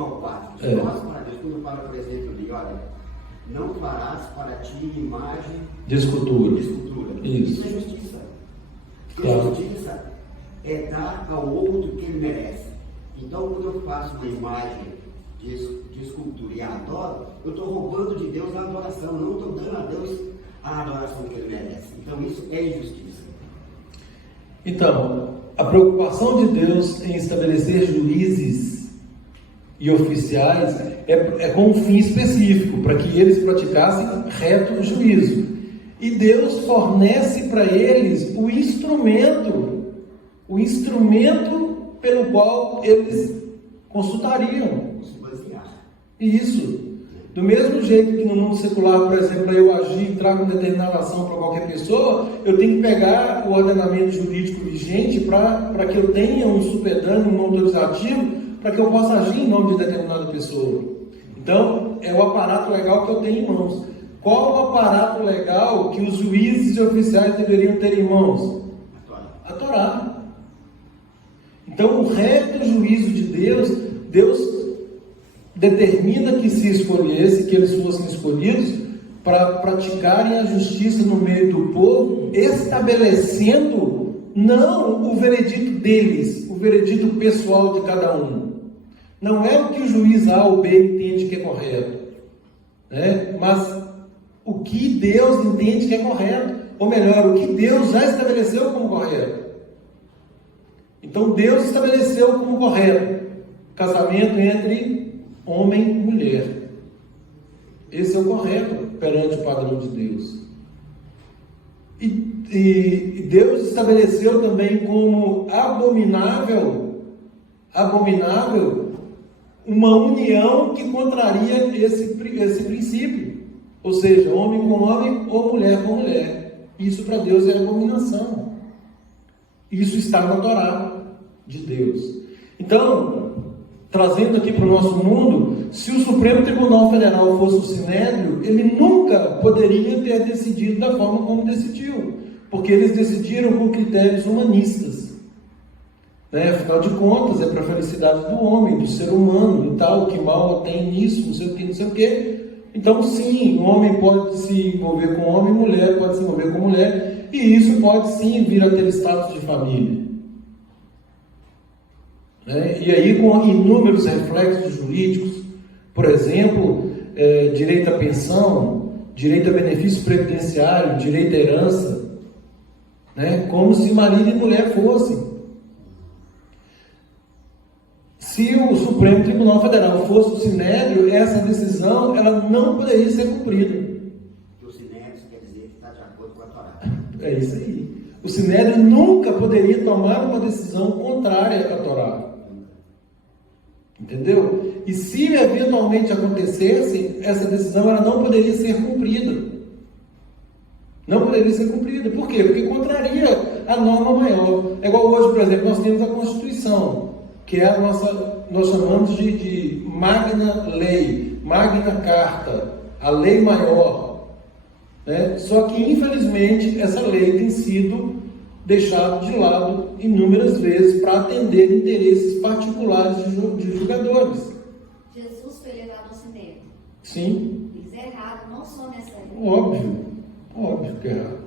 ao 4. De É. nós para Deus. Quando fala, por exemplo, ali, olha, não farás para ti imagem De escultura. de escultura. Isso. Isso é justiça. Porque Claro. justiça é dar ao outro o que ele merece. Então, quando eu faço uma imagem de escultura e a adoro, eu estou roubando de Deus a adoração, não estou dando a Deus a adoração que ele merece. Então, isso é injustiça. Então, a preocupação de Deus em estabelecer juízes e oficiais é com um fim específico, para que eles praticassem reto juízo. E Deus fornece para eles o instrumento pelo qual eles consultariam. Se basear. Isso. Do mesmo jeito que no mundo secular, por exemplo, para eu agir, entrar com determinada ação para qualquer pessoa, eu tenho que pegar o ordenamento jurídico vigente para que eu tenha um supedâneo, um autorizativo, para que eu possa agir em nome de determinada pessoa. Então, é o aparato legal que eu tenho em mãos. Qual o aparato legal que os juízes e oficiais deveriam ter em mãos? A Torá. Então, o reto juízo de Deus determina que se escolhesse, que eles fossem escolhidos para praticarem a justiça no meio do povo, estabelecendo não o veredito deles, o veredito pessoal de cada um. Não é o que o juiz A ou B entende que é correto, né? Mas o que Deus entende que é correto, ou melhor, o que Deus já estabeleceu como correto. Então Deus estabeleceu como correto casamento entre homem e mulher. Esse é o correto perante o padrão de Deus. E Deus estabeleceu também como abominável uma união que contraria esse princípio. Ou seja, homem com homem ou mulher com mulher. Isso para Deus é abominação. Isso está na Torá de Deus. Então, trazendo aqui para o nosso mundo, se o Supremo Tribunal Federal fosse o Sinédrio, ele nunca poderia ter decidido da forma como decidiu, porque eles decidiram com critérios humanistas. Afinal de contas, é para a felicidade do homem, do ser humano, e tal, que mal tem nisso, não sei o que. Então, sim, o homem pode se envolver com homem, mulher pode se envolver com mulher, e isso pode sim vir a ter status de família. E aí, com inúmeros reflexos jurídicos, por exemplo, direito à pensão, direito a benefício previdenciário, direito à herança, como se marido e mulher fossem. Se o Supremo Tribunal Federal fosse o Sinédrio, essa decisão ela não poderia ser cumprida. O Sinédrio quer dizer que está de acordo com a Torá. É isso aí. O Sinédrio nunca poderia tomar uma decisão contrária à Torá. Entendeu? E se eventualmente acontecesse, essa decisão ela não poderia ser cumprida. Não poderia ser cumprida. Por quê? Porque contraria a norma maior. É igual hoje, por exemplo, nós temos a Constituição, que é a nossa, nós chamamos de Magna Lei, Magna Carta, a lei maior. Só que, infelizmente, essa lei tem sido deixada de lado inúmeras vezes para atender interesses particulares de julgadores. Jesus foi levado ao Sinédrio. Sim. Isso é errado, não só nessa lei. Óbvio que é errado.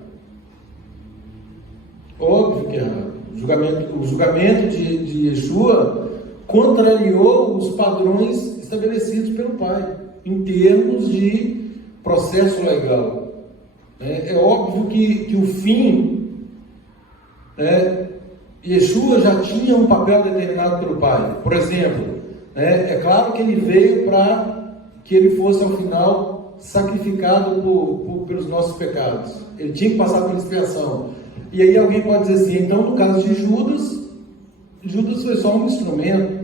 Óbvio que é errado. O julgamento de Yeshua contrariou os padrões estabelecidos pelo Pai, em termos de processo legal. É óbvio que o fim, Yeshua já tinha um papel determinado pelo Pai. Por exemplo, é claro que ele veio para que ele fosse ao final sacrificado pelos nossos pecados. Ele tinha que passar pela expiação. E aí alguém pode dizer assim, então no caso de Judas foi só um instrumento.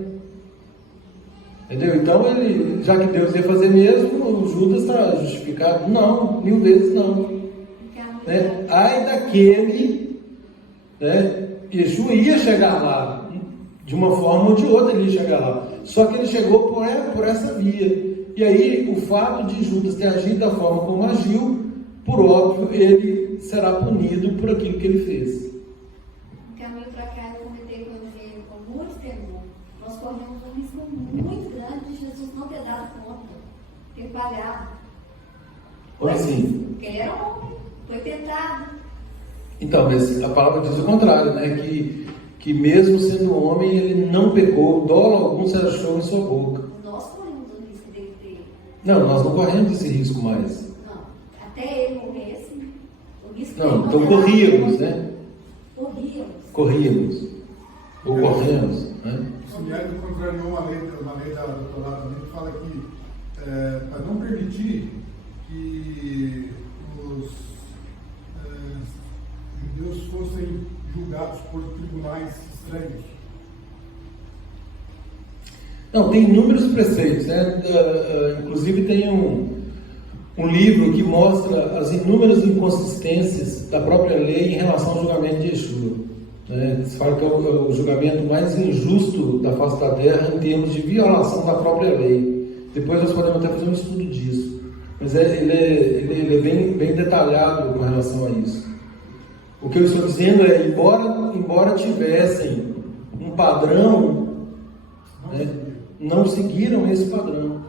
Entendeu? Então ele, já que Deus ia fazer mesmo, o Judas está justificado. Não, 1000 vezes não. Ai daquele, Yeshua ia chegar lá, de uma forma ou de outra ele ia chegar lá. Só que ele chegou por essa via. E aí o fato de Judas ter agido da forma como agiu, por óbvio, ele será punido por aquilo que ele fez. No caminho para cá, eu comentei com o Eugênio com muito temor. Nós corremos um risco muito grande de Jesus não ter dado conta, ter falhado. Como assim? Porque ele era homem, foi tentado. Então, mas a palavra diz o contrário, que mesmo sendo homem, ele não pecou, dolo algum se achou em sua boca. Nós corremos o risco dele ter. Não, nós não corremos esse risco mais. Até ele morresse, o risco não, então corríamos, Corríamos. Ou corremos, O Sinédrio contrariou uma lei da Torá também que fala que para não permitir que os judeus fossem julgados por tribunais estranhos. Não, tem inúmeros preceitos, inclusive tem um livro que mostra as inúmeras inconsistências da própria lei em relação ao julgamento de Yeshua. Se fala que é o julgamento mais injusto da face da terra em termos de violação da própria lei. Depois nós podemos até fazer um estudo disso. Mas ele é bem detalhado com relação a isso. O que eu estou dizendo é, embora tivessem um padrão, não seguiram esse padrão.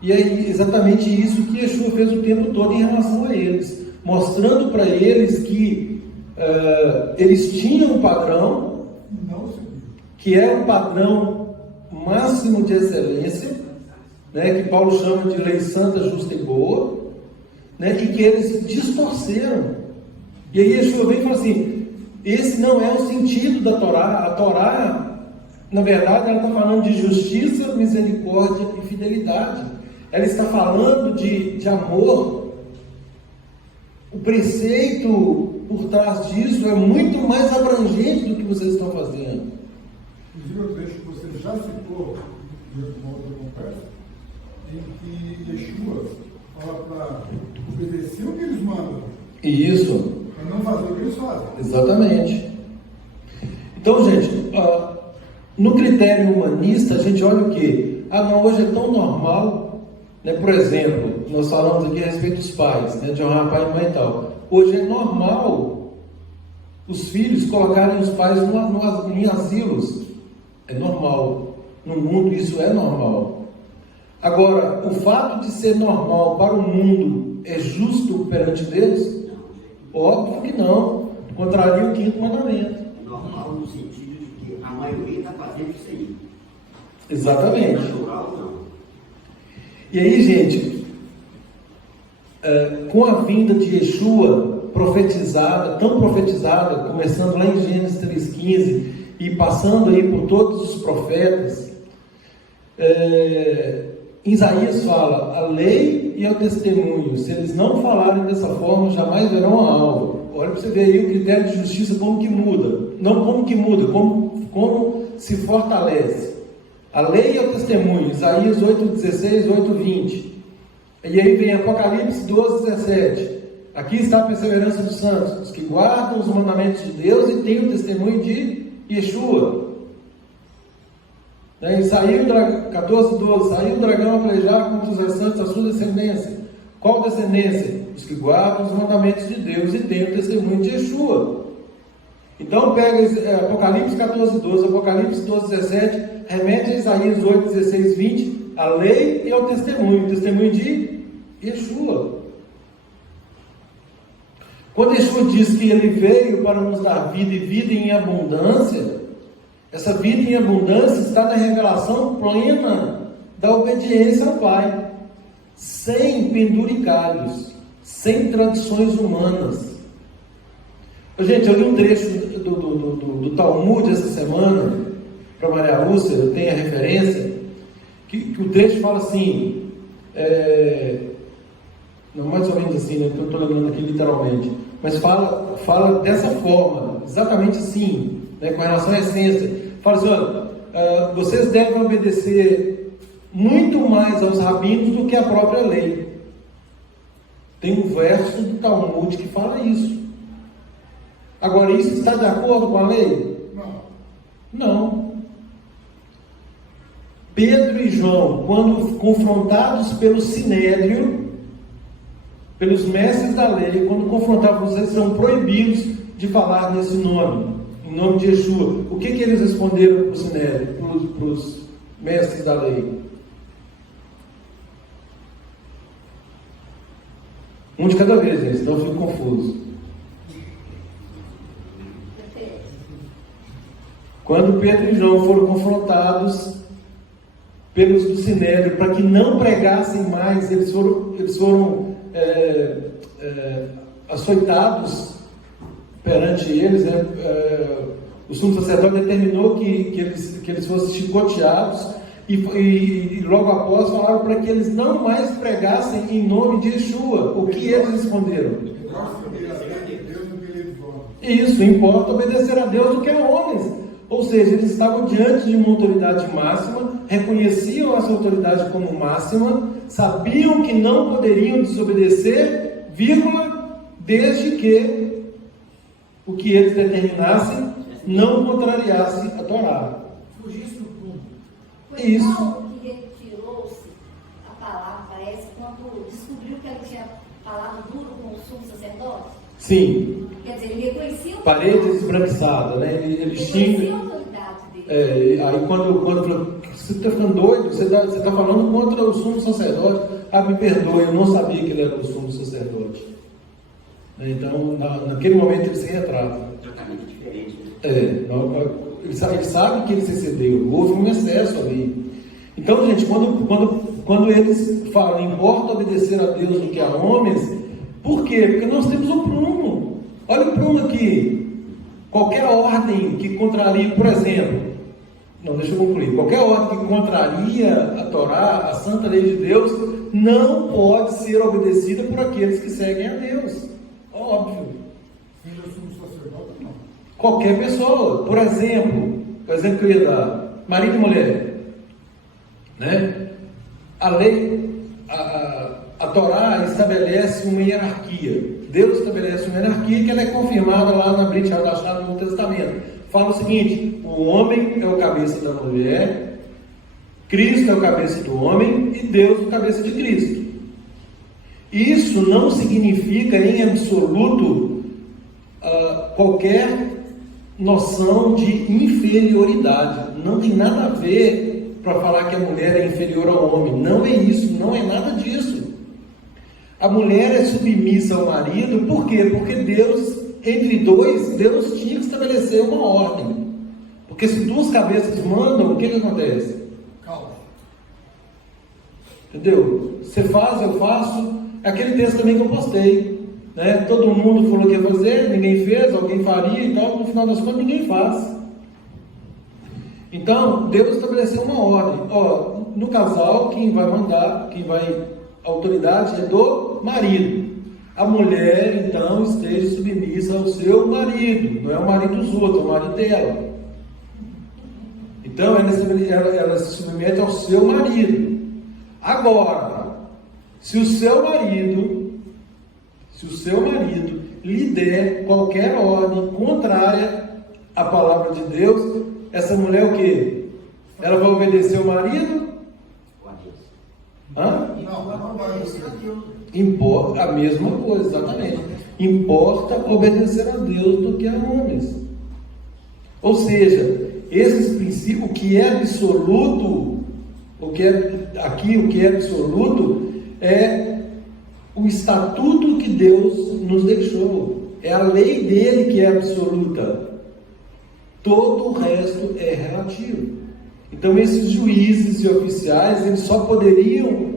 E é exatamente isso que Yeshua fez o tempo todo em relação a eles, mostrando para eles que eles tinham um padrão, que é um padrão máximo de excelência, que Paulo chama de lei santa, justa e boa, e que eles distorceram. E aí Yeshua vem e fala assim, esse não é o sentido da Torá. A Torá, na verdade, ela está falando de justiça, misericórdia e fidelidade. Ela está falando de amor. O preceito por trás disso é muito mais abrangente do que vocês estão fazendo. Inclusive, o trecho que você já citou, de uma outra conversa, em que Yeshua fala para obedecer o que eles mandam. Isso. Para não fazer o que eles fazem. Exatamente. Então, gente, no critério humanista, a gente olha o quê? Não, hoje é tão normal, né? Por exemplo, nós falamos aqui a respeito dos pais, né? De honrar pai e mãe e tal. Hoje é normal os filhos colocarem os pais em asilos. É normal. No mundo isso é normal. Agora, o fato de ser normal para o mundo é justo perante Deus? Óbvio que não. Contraria o 5º mandamento. Normal no sentido de que a maioria está fazendo isso aí. Exatamente. Natural, não. E aí, gente, com a vinda de Yeshua profetizada, tão profetizada, começando lá em Gênesis 3,15 e passando aí por todos os profetas, Isaías fala: a lei e o testemunho, se eles não falarem dessa forma, jamais verão a alvo. Olha para você ver aí o critério de justiça como que muda. Não como que muda, como se fortalece. A lei e o testemunho, Isaías 8,16, 8,20. E aí vem Apocalipse 12,17. Aqui está a perseverança dos santos, os que guardam os mandamentos de Deus e têm o testemunho de Yeshua. E saiu 14,12. Saiu o dragão a pelejar contra os restantes da sua descendência. Qual descendência? Os que guardam os mandamentos de Deus e têm o testemunho de Yeshua. Então pega Apocalipse 14,12, Apocalipse 12,17, remete a Isaías 8,16, 20, a lei e ao testemunho, o testemunho de Yeshua. Quando Yeshua diz que ele veio para nos dar vida e vida em abundância, essa vida em abundância está na revelação plena da obediência ao Pai, sem penduricalhos, sem tradições humanas. Gente, eu li um trecho do Talmud essa semana, para Maria Lúcia, eu tenho a referência, que o trecho fala assim, não, mais ou menos assim, né? Eu estou lembrando aqui literalmente, mas fala dessa forma, exatamente assim, né? Com relação à essência. Fala assim: olha, vocês devem obedecer muito mais aos rabinos do que à própria lei. Tem um verso do Talmud que fala isso. Agora, isso está de acordo com a lei? Não. Pedro e João, quando confrontados pelo Sinédrio, pelos mestres da lei, quando confrontados, vocês são proibidos de falar nesse nome, em nome de Yeshua. O que eles responderam para o Sinédrio, para os mestres da lei? Um de cada vez, gente, senão eu fico confuso. Quando Pedro e João foram confrontados pelos do Sinédrio para que não pregassem mais, eles foram açoitados perante eles, né? O sumo sacerdote determinou que eles fossem chicoteados e logo após falaram para que eles não mais pregassem em nome de Yeshua. O que eles responderam? Isso, importa obedecer a Deus do que a homens. Ou seja, eles estavam diante de uma autoridade máxima, reconheciam essa autoridade como máxima, sabiam que não poderiam desobedecer, desde que o que eles determinassem não contrariasse a Torá. Fugisse do prumo. Isso. Paulo que retirou-se a palavra, parece, quando descobriu que ele tinha falado duro com o sumo sacerdote? Sim. Quer dizer, ele reconhecia o Parede esbranquiçada, né? Eles tinham. a autoridade dele. Aí quando falou, você está ficando doido, você está falando contra o sumo sacerdote. Me perdoe, eu não sabia que ele era o sumo sacerdote. Então, naquele momento ele se retrata. Totalmente diferente. Ele sabe que ele se excedeu, houve um excesso ali. Então, gente, quando eles falam, importa obedecer a Deus do que a homens, por quê? Porque nós temos um prumo. Olha o prumo aqui. Qualquer ordem que contraria, por exemplo, não, deixa eu concluir, qualquer ordem que contraria a Torá, a santa lei de Deus, não pode ser obedecida por aqueles que seguem a Deus. Óbvio. Filho do sumo sacerdote, não. Qualquer pessoa, por exemplo que eu ia dar, marido e mulher, né? A lei, a Torá estabelece uma hierarquia. Deus estabelece uma hierarquia que ela é confirmada lá na Brit Hadashah no Novo Testamento. Fala o seguinte: o homem é o cabeça da mulher, Cristo é o cabeça do homem e Deus é o cabeça de Cristo. Isso não significa em absoluto qualquer noção de inferioridade. Não tem nada a ver para falar que a mulher é inferior ao homem. Não é isso, não é nada disso. A mulher é submissa ao marido, por quê? Porque Deus, entre dois, Deus tinha que estabelecer uma ordem. Porque se duas cabeças mandam, o que acontece? Calma. Entendeu? Você faz, eu faço. Aquele texto também que eu postei, né? Todo mundo falou que ia fazer, ninguém fez, alguém faria e tal, no final das contas ninguém faz. Então, Deus estabeleceu uma ordem. Ó, no casal, quem vai mandar, a autoridade é do marido. A mulher, então, esteja submissa ao seu marido, não é o marido dos outros, é o marido dela. Então, ela se submete ao seu marido. Agora, se o seu marido lhe der qualquer ordem contrária à palavra de Deus, essa mulher o quê? Ela vai obedecer o marido? Hã? Não vai obedecer. Importa a mesma coisa, exatamente. Importa obedecer a Deus do que a homens. Ou seja, esses princípios, o que é absoluto, o que é absoluto é o estatuto que Deus nos deixou. É a lei dele que é absoluta. Todo o resto é relativo. Então esses juízes e oficiais, eles só poderiam,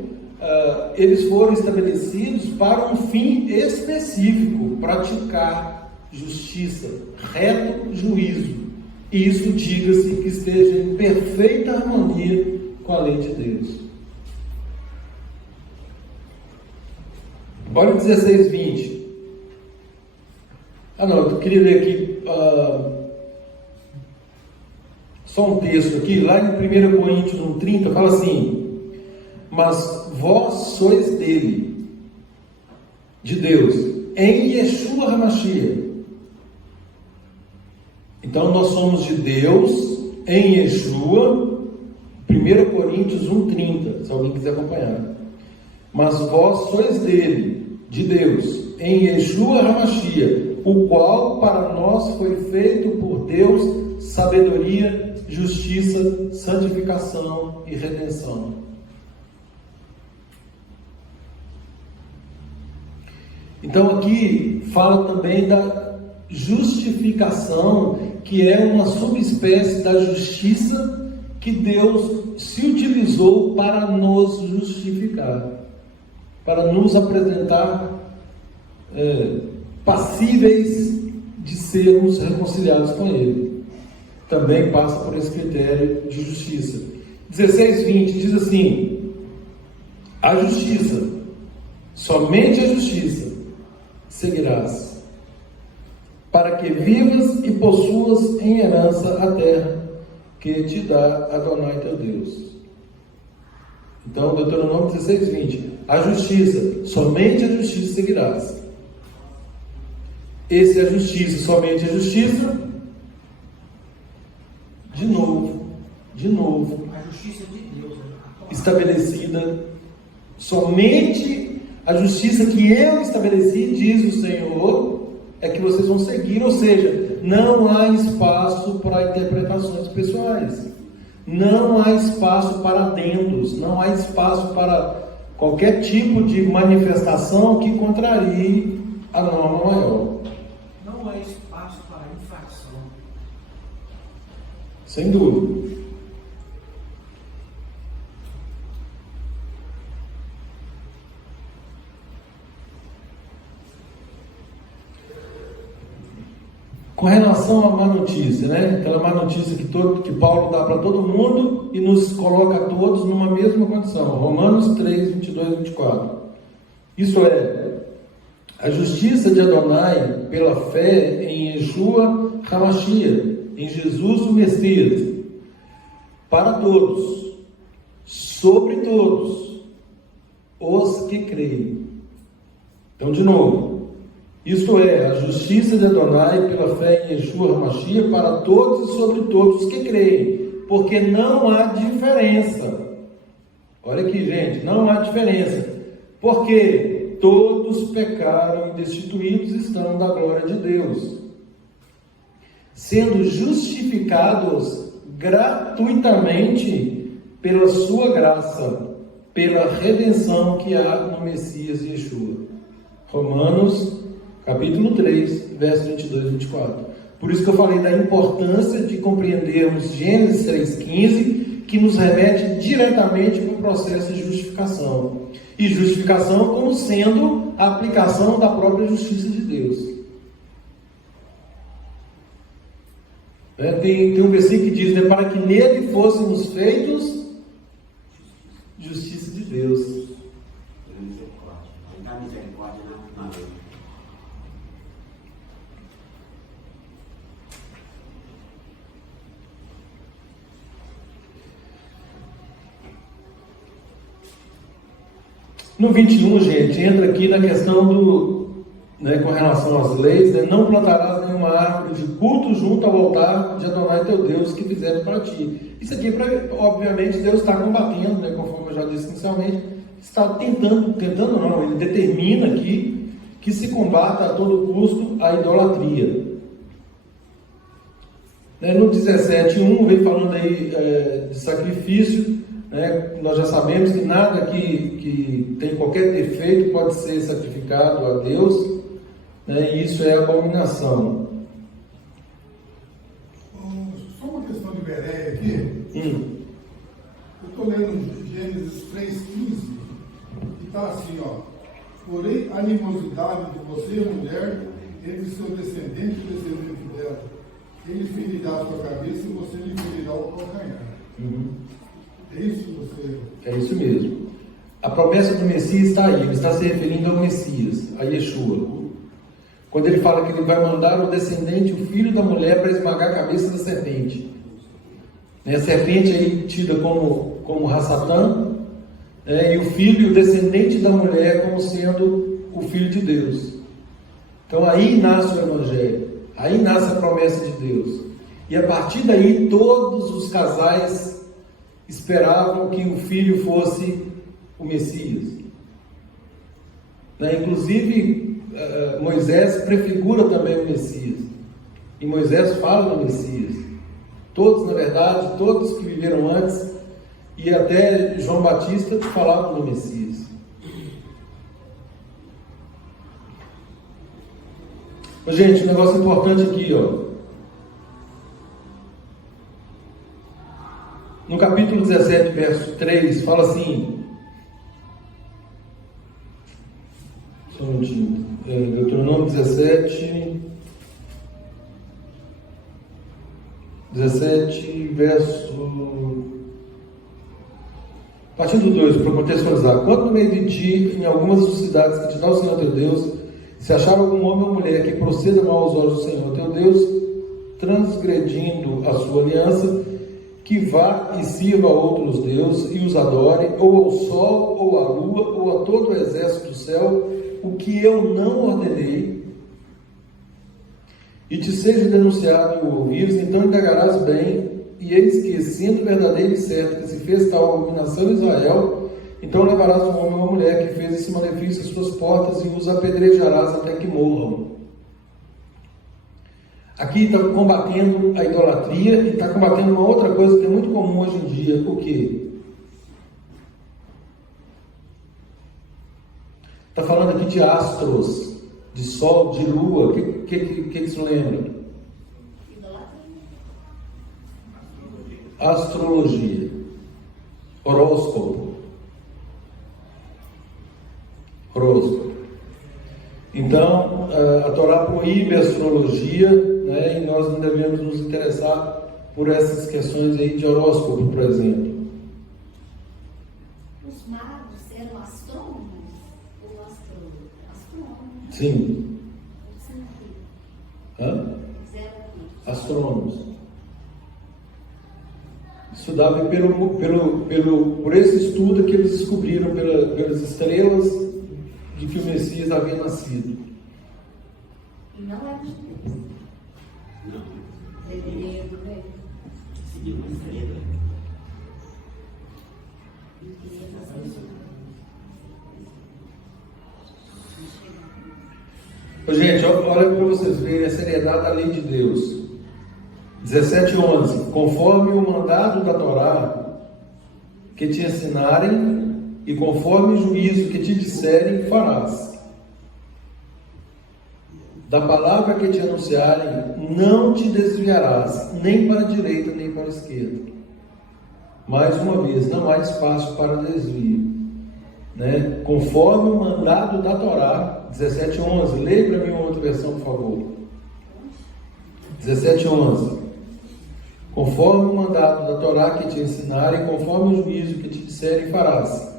eles foram estabelecidos para um fim específico: praticar justiça, reto juízo. E isso, diga-se, que esteja em perfeita harmonia com a lei de Deus. Olha o 16:20. Eu queria ler aqui só um texto aqui, lá em 1 Coríntios 1:30, fala assim: mas vós sois dele, de Deus, em Yeshua HaMashiach. Então nós somos de Deus em Yeshua. 1 Coríntios 1:30, se alguém quiser acompanhar. Mas vós sois dele, de Deus, em Yeshua HaMashiach, o qual para nós foi feito por Deus sabedoria, justiça, santificação e redenção. Então aqui fala também da justificação, que é uma subespécie da justiça que Deus se utilizou para nos justificar, para nos apresentar passíveis de sermos reconciliados com Ele. Também passa por esse critério de justiça. 16:20 diz assim: a justiça, somente a justiça seguirás, para que vivas e possuas em herança a terra que te dá Adonai teu Deus. Então, Deuteronômio 16:20, a justiça, somente a justiça seguirás. Esse é a justiça, somente a justiça. De novo, A justiça de Deus, estabelecida, somente a justiça que eu estabeleci, diz o Senhor, é que vocês vão seguir. Ou seja, não há espaço para interpretações pessoais, não há espaço para adendos, não há espaço para qualquer tipo de manifestação que contrarie a norma maior. não há espaço para infração. Sem dúvida. Com relação à má notícia, né? Aquela má notícia que Paulo dá para todo mundo e nos coloca a todos numa mesma condição. Romanos 3, 22 e 24. Isso é, a justiça de Adonai pela fé em Yeshua HaMashiach, em Jesus o Messias, para todos, sobre todos os que creem. Então, de novo, isto é, a justiça de Adonai pela fé em Yeshua HaMashiach para todos e sobre todos os que creem, porque não há diferença. Olha aqui, gente, não há diferença, porque todos pecaram e destituídos estão da glória de Deus, sendo justificados gratuitamente pela sua graça, pela redenção que há no Messias Yeshua. Romanos capítulo 3, versos 22 e 24. Por isso que eu falei da importância de compreendermos Gênesis 3,15, que nos remete diretamente para o processo de justificação. E justificação como sendo a aplicação da própria justiça de Deus. Tem um versículo que diz, né, para que nele fôssemos feitos justiça de Deus. Misericórdia. Não dá misericórdia na lei. No 21, gente, entra aqui na questão com relação às leis, né, não plantarás nenhuma árvore de culto junto ao altar de Adonai teu Deus que fizeres para ti. Isso aqui, obviamente, Deus está combatendo, né, conforme eu já disse inicialmente, está tentando não, ele determina aqui que se combata a todo custo a idolatria. No 17:1 vem falando aí de sacrifício. Nós já sabemos que nada que tem qualquer defeito pode ser sacrificado a Deus, e isso é abominação. Só uma questão de Bereia aqui. Eu estou lendo Gênesis 3,15 e está assim, ó. Porém, a animosidade de você, mulher, entre seu descendente e o descendente dela. Ele ferirá a sua cabeça e você lhe ferirá o calcanhar. É isso que você... É isso mesmo. A promessa do Messias está aí, ele está se referindo ao Messias, a Yeshua. Quando ele fala que ele vai mandar o descendente, o filho da mulher, para esmagar a cabeça da serpente. A serpente aí tida como Hassatã, e o filho e o descendente da mulher como sendo o filho de Deus. Então aí nasce o Evangelho, aí nasce a promessa de Deus. E a partir daí todos os casais esperavam que o filho fosse o Messias. Inclusive, Moisés prefigura também o Messias. E Moisés fala do Messias. Todos, na verdade, todos que viveram antes, e até João Batista falavam do Messias. Mas, gente, um negócio importante aqui, ó. No capítulo 17, verso 3, fala assim, só um minutinho, Deuteronômio 17, verso, a partir do 2, para contextualizar. Quando no meio de ti, em algumas das cidades que te dá o Senhor teu Deus, se achar algum homem ou mulher que proceda mal aos olhos do Senhor teu Deus, transgredindo a sua aliança, que vá e sirva a outros deuses e os adore, ou ao sol, ou à lua, ou a todo o exército do céu, o que eu não ordenei, e te seja denunciado e o ouvires, então indagarás bem, e eis que, sendo verdadeiro e certo que se fez tal abominação em Israel, então levarás um homem ou uma mulher que fez esse malefício às suas portas e os apedrejarás até que morram. Aqui está combatendo a idolatria e está combatendo uma outra coisa que é muito comum hoje em dia. O quê? Está falando aqui de astros, de sol, de lua. O que isso lembra? Astrologia. Horóscopo. Então, a Torá proíbe a astrologia né, e nós não devemos nos interessar por essas questões aí de horóscopo, por exemplo. Os magos eram astrônomos ou astrônomos? Sim. Sim. Hã? Eles eram o quê? Astrônomos. Estudavam por esse estudo que eles descobriram pelas estrelas de que o Messias havia nascido. E não é de Deus. Não. Deveria, né? Seguir uma estrela. Ô, gente, olha para vocês verem a seriedade da lei de Deus. 17:11. Conforme o mandado da Torá que te ensinarem, e conforme o juízo que te disserem, farás. Da palavra que te anunciarem, não te desviarás, nem para a direita, nem para a esquerda. Mais uma vez, não há espaço para desvio. Né? Conforme o mandado da Torá, 17:11. Leia para mim uma outra versão, por favor. 17:11. Conforme o mandado da Torá que te ensinarem, conforme o juízo que te disserem, farás.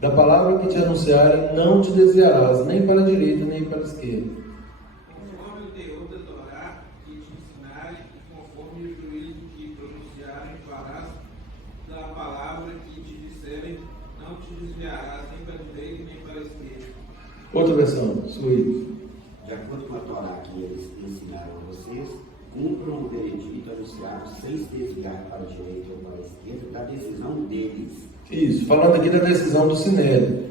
Da palavra que te anunciarem, não te desviarás, nem para a direita, nem para a esquerda. Conforme o teor da Torá que te ensinarem, e conforme o juízo que pronunciarem, farás. Da palavra que te disserem, não te desviarás, nem para a direita, nem para a esquerda. Outra versão, Suíço. De acordo com a Torá que eles ensinaram a vocês, cumpram o veredito anunciado sem se desviar para a direita ou para a esquerda da decisão deles. Isso, falando aqui da decisão do Sinédrio,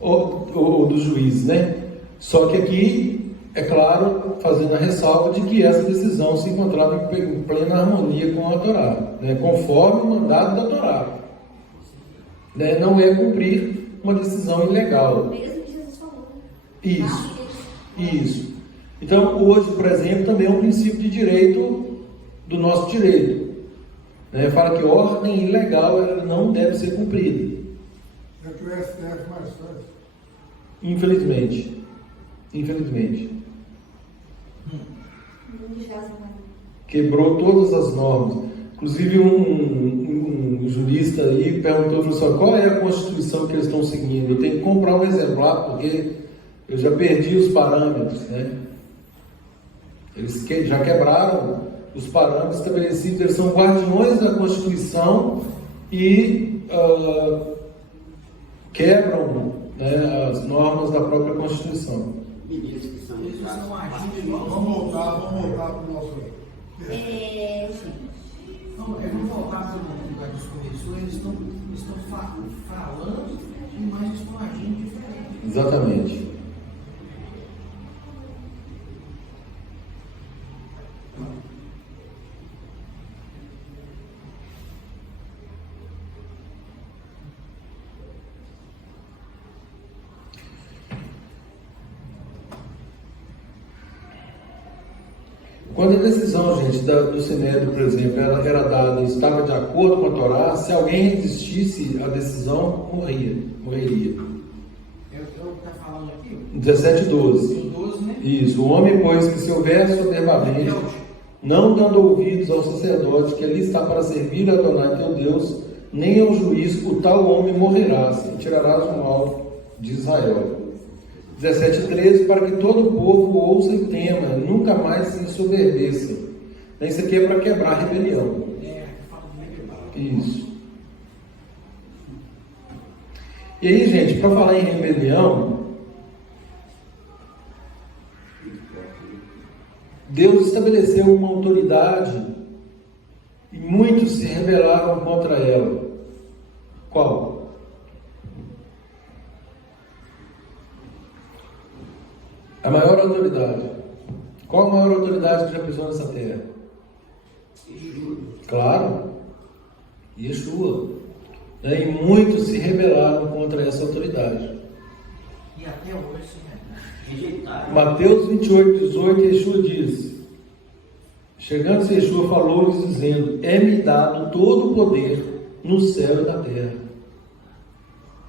ou do juiz, né? Só que aqui, é claro, fazendo a ressalva de que essa decisão se encontrava em plena harmonia com a Torá, né? Conforme o mandado da Torá. Né? Não é cumprir uma decisão ilegal. Mesmo que Jesus falou. Isso. Então, hoje, por exemplo, também é um princípio de direito do nosso direito. Né? Fala que ordem ilegal ela não deve ser cumprida. É que o STF mais faz. Infelizmente. Quebrou todas as normas. Inclusive, um jurista aí perguntou para o senhor qual é a Constituição que eles estão seguindo. Eu tenho que comprar um exemplar porque eu já perdi os parâmetros, né? Eles já quebraram os parâmetros estabelecidos, eles são guardiões da Constituição e quebram, né, as normas da própria Constituição. Meninos que são Eles estão agindo Vamos voltar para o nosso. Vamos voltar para o momento que a gente começou. Eles estão falando, mas estão agindo diferente. Exatamente. Quando a decisão, gente, do Sinédrio, por exemplo, ela era dada e estava de acordo com a Torá, se alguém resistisse à decisão, morreria. É o que está falando aqui? 17:12. 12, né? Isso. O homem, pois, que se houver soberbamente, não dando ouvidos ao sacerdote que ali está para servir a Adonai teu Deus, nem ao juiz, o tal homem morrerás e tirarás o mal de Israel. 17:13, para que todo o povo ouça e tema, nunca mais se ensoberbeça. Isso aqui é para quebrar a rebelião. Isso. E aí, gente, para falar em rebelião, Deus estabeleceu uma autoridade e muitos se rebelaram contra ela. Qual? A maior autoridade. Qual a maior autoridade que já pisou nessa terra? Claro, Yeshua. E muitos se rebelaram contra essa autoridade. E até hoje se rejeitaram. Mateus 28:18, Yeshua diz: chegando-se, Yeshua falou-lhes dizendo: é-me dado todo o poder no céu e na terra.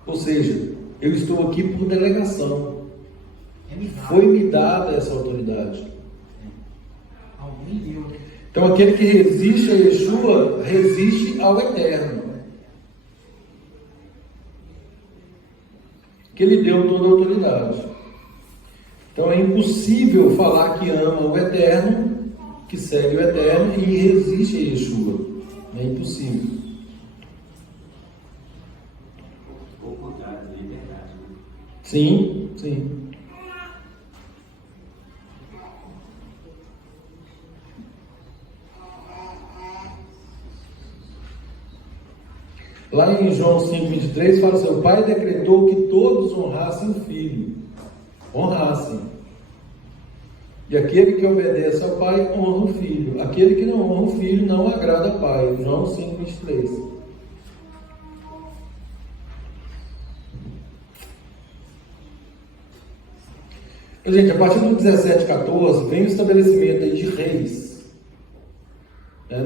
Ou seja, eu estou aqui por delegação. Foi-me dada essa autoridade. Alguém deu, né? Então aquele que resiste a Yeshua, resiste ao Eterno. Que ele deu toda a autoridade. Então é impossível falar que ama o Eterno, que segue o Eterno e resiste a Yeshua. É impossível. Ou o contrário, da liberdade. Né? Sim, sim. Lá em João 5,23 fala assim: o Pai decretou que todos honrassem o Filho. Honrassem. E aquele que obedece ao Pai honra o Filho. Aquele que não honra o Filho não agrada ao Pai. João 5,23. Gente, a partir do 17,14 vem o estabelecimento aí de reis.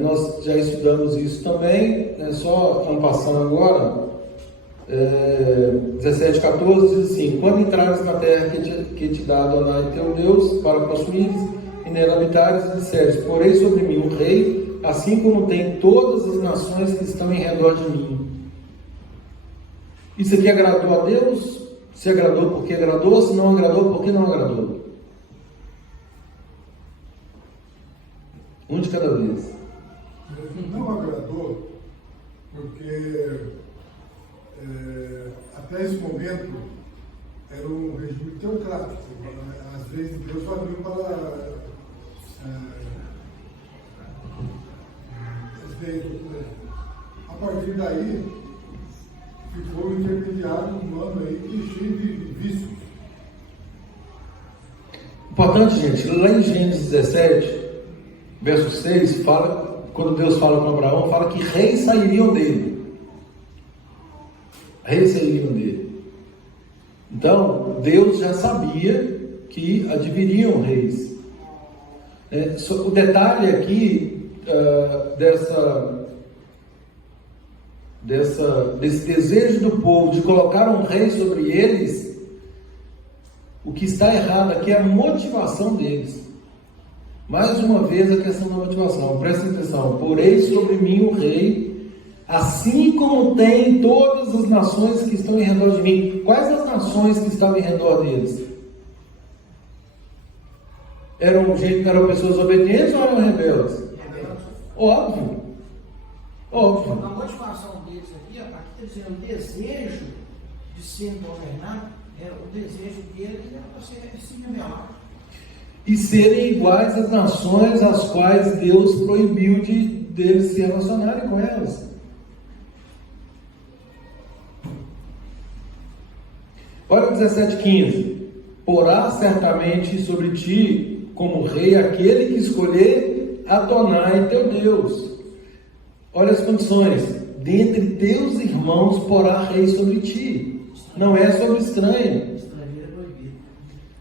Nós já estudamos isso também, só passando agora. 17,14 diz assim: quando entrares na terra que te dá Adonai teu Deus para possuires e nela habitares, e disseres: porei sobre mim um rei, assim como tem todas as nações que estão em redor de mim. Isso aqui agradou a Deus? Se agradou porque agradou, se não agradou porque não agradou. Um de cada vez. Não agradou porque até esse momento era um regime teocrático. As leis de Deus valiam para as leis do povo. A partir daí ficou um intermediário humano aí cheio de vícios. Importante, gente, lá em Gênesis 17, verso 6, fala, quando Deus fala com Abraão, fala que reis sairiam dele. Reis sairiam dele. Então, Deus já sabia que adviriam reis. O detalhe aqui desse desejo do povo de colocar um rei sobre eles, o que está errado aqui é a motivação deles. Mais uma vez a questão da motivação. Presta atenção: porei sobre mim o rei, assim como tem todas as nações que estão em redor de mim. Quais as nações que estavam em redor deles? Eram pessoas obedientes ou eram rebeldes? Óbvio. Óbvio. A motivação deles aqui, aqui está dizendo o desejo de ser governado, o desejo deles era você se rebelar. E serem iguais às nações às quais Deus proibiu deles se relacionarem com elas. Olha o 17,15. Porá certamente sobre ti como rei aquele que escolher Adonai teu Deus. Olha as condições: dentre teus irmãos porá rei sobre ti. Não é sobre estranho.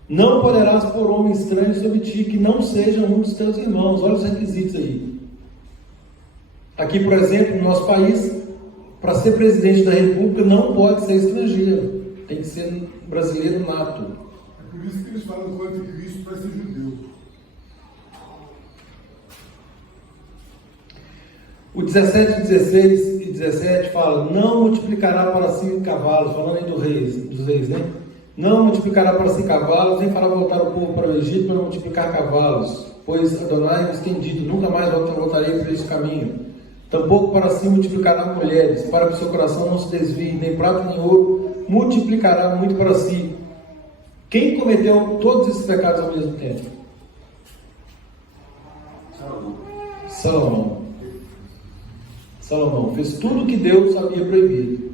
Não poderás pôr homem estranho sobre ti que não seja um dos teus irmãos. Olha os requisitos aí. Aqui, por exemplo, no nosso país, para ser presidente da República não pode ser estrangeiro. Tem que ser brasileiro nato. É por isso que eles falam que o anticristo vai ser judeu. O 17, 16 e 17 fala: não multiplicará para si cavalos, falando aí dos reis, né? Não multiplicará para si cavalos, nem fará voltar o povo para o Egito para multiplicar cavalos, pois Adonai nos tem dito: nunca mais voltarei por esse caminho. Tampouco para si multiplicará mulheres, para que o seu coração não se desvie, nem prata nem ouro multiplicará muito para si. Quem cometeu todos esses pecados ao mesmo tempo? Salomão fez tudo o que Deus havia proibido.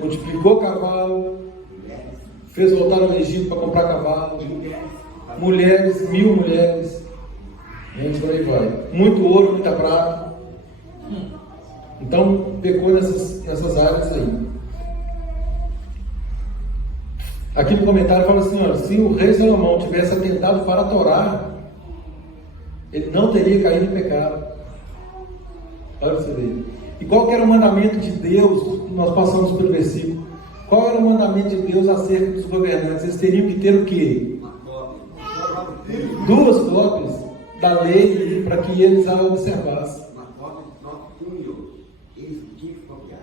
Multiplicou cavalo, fez voltar ao Egito para comprar cavalo, mulheres, 1000 mulheres, gente, por aí vai. Muito ouro, muita prata. Então, pecou nessas áreas aí. Aqui no comentário fala assim: olha, se o rei Salomão tivesse atentado para a Torá, ele não teria caído em pecado. Olha você ver. E qual que era o mandamento de Deus? Nós passamos pelo versículo. Qual era o mandamento de Deus acerca dos governantes? Eles teriam que ter o quê? 2 cópias da lei para que eles a observassem. Uma cópia do próprio punho. Eles tinham que copiar.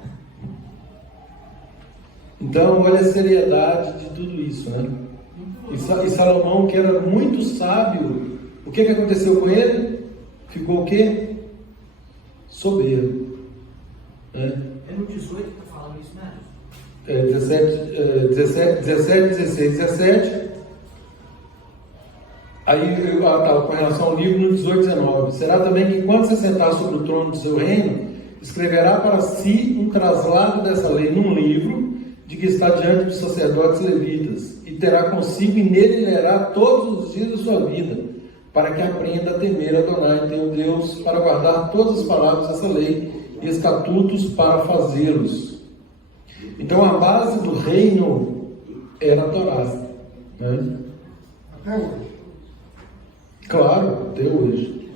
Então, olha a seriedade de tudo isso, né? E Salomão, que era muito sábio, o que aconteceu com ele? Ficou o quê? Soberbo. Né? É no 18 que está falando isso, né? 17. Aí, com relação ao livro, no 18, 19. Será também que quando se sentar sobre o trono do seu reino, escreverá para si um traslado dessa lei num livro, de que está diante dos sacerdotes levitas, e terá consigo, e nele lerá todos os dias da sua vida, para que aprenda a temer Adonai, teu Deus, para guardar todas as palavras dessa lei e estatutos para fazê-los. Então a base do reino era a Torá, né? Até hoje. Claro, até hoje.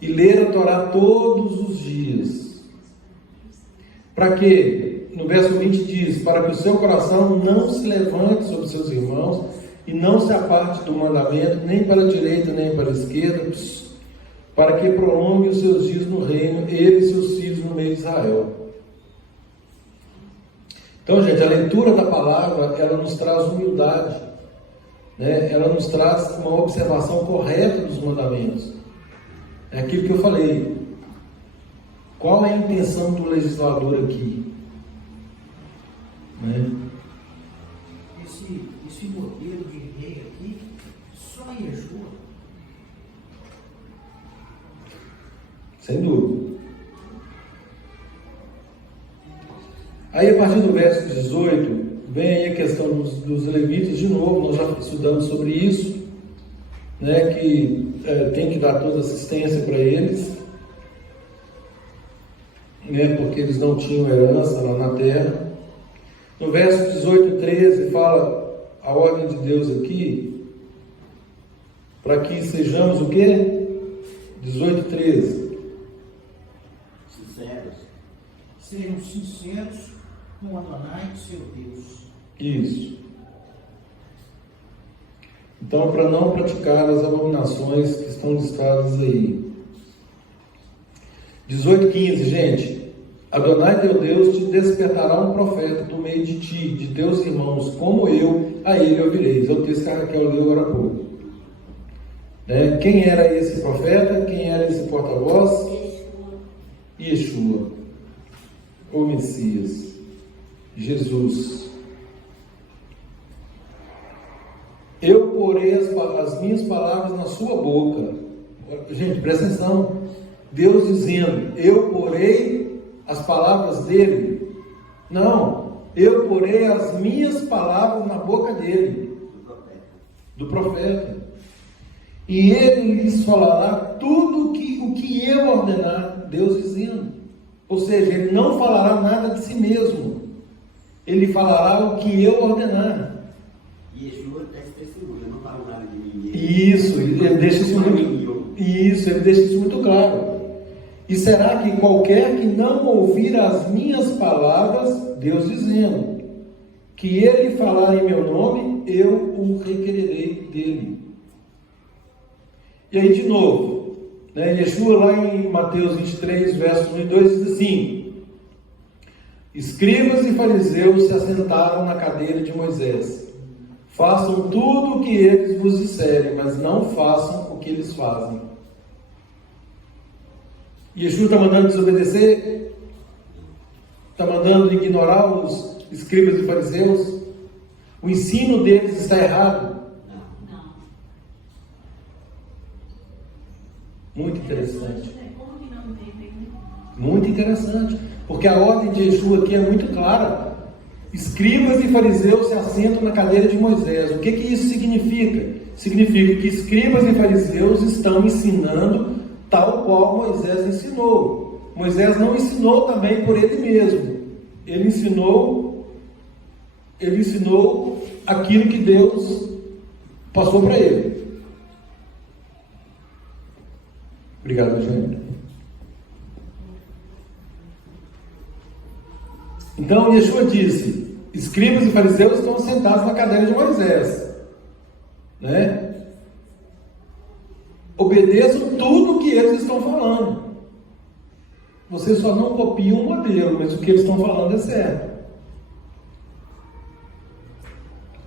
E ler a Torá todos os dias. Para quê? No verso 20 diz: para que o seu coração não se levante sobre seus irmãos e não se aparte do mandamento, nem para a direita, nem para a esquerda, para que prolongue os seus dias no reino, ele e seus filhos no meio de Israel. Então, gente, a leitura da palavra, ela nos traz humildade, né? Ela nos traz uma observação correta dos mandamentos. É aquilo que eu falei. Qual é a intenção do legislador aqui? Né? Esse modelo de rei aqui, só em Yeshua. Sem dúvida. Aí, a partir do verso 18, vem aí a questão dos levitas, de novo, nós já estudamos sobre isso, né, que tem que dar toda assistência para eles, né, porque eles não tinham herança lá na terra. No verso 18, 13, fala a ordem de Deus aqui, para que sejamos o quê? 18, 13. Sinceros. Sejam sinceros com Adonai, seu Deus. Isso. Então, para não praticar as abominações que estão listadas aí. 18, 15, gente. Adonai teu Deus te despertará um profeta do meio de ti, de teus irmãos, como eu, a ele ouvireis. É o texto que a Raquel leu agora há pouco. Né? Quem era esse profeta? Quem era esse porta-voz? Yeshua, o Messias, Jesus. Eu porei as minhas palavras na sua boca. Gente, presta atenção. Deus dizendo, eu porei as palavras dele. Não, eu porei as minhas palavras na boca dele, do profeta. E ele lhes falará tudo o que eu ordenar, Deus dizendo. Ou seja, ele não falará nada de si mesmo. Ele falará o que eu ordenar. E Yeshua está testemunha, não fala nada de mim. Isso, ele deixa isso muito claro. E será que qualquer que não ouvir as minhas palavras, Deus dizendo, que ele falar em meu nome, eu o requererei dele. E aí de novo, né, Yeshua lá em Mateus 23, versos 1 e 2 diz assim: escribas e fariseus se assentaram na cadeira de Moisés. Façam tudo o que eles vos disserem, mas não façam o que eles fazem. Yeshua está mandando desobedecer? Está mandando ignorar os escribas e fariseus? O ensino deles está errado? Não. Muito interessante. Muito interessante. Porque a ordem de Yeshua aqui é muito clara. Escribas e fariseus se assentam na cadeira de Moisés. O que isso significa? Significa que escribas e fariseus estão ensinando tal qual Moisés ensinou. Moisés não ensinou também por ele mesmo. Ele ensinou aquilo que Deus passou para ele. Obrigado, gente. Então, Yeshua disse: escribas e fariseus estão sentados na cadeira de Moisés, né? obedeçam tudo o que eles estão falando. Vocês só não copiam o modelo, mas o que eles estão falando é certo.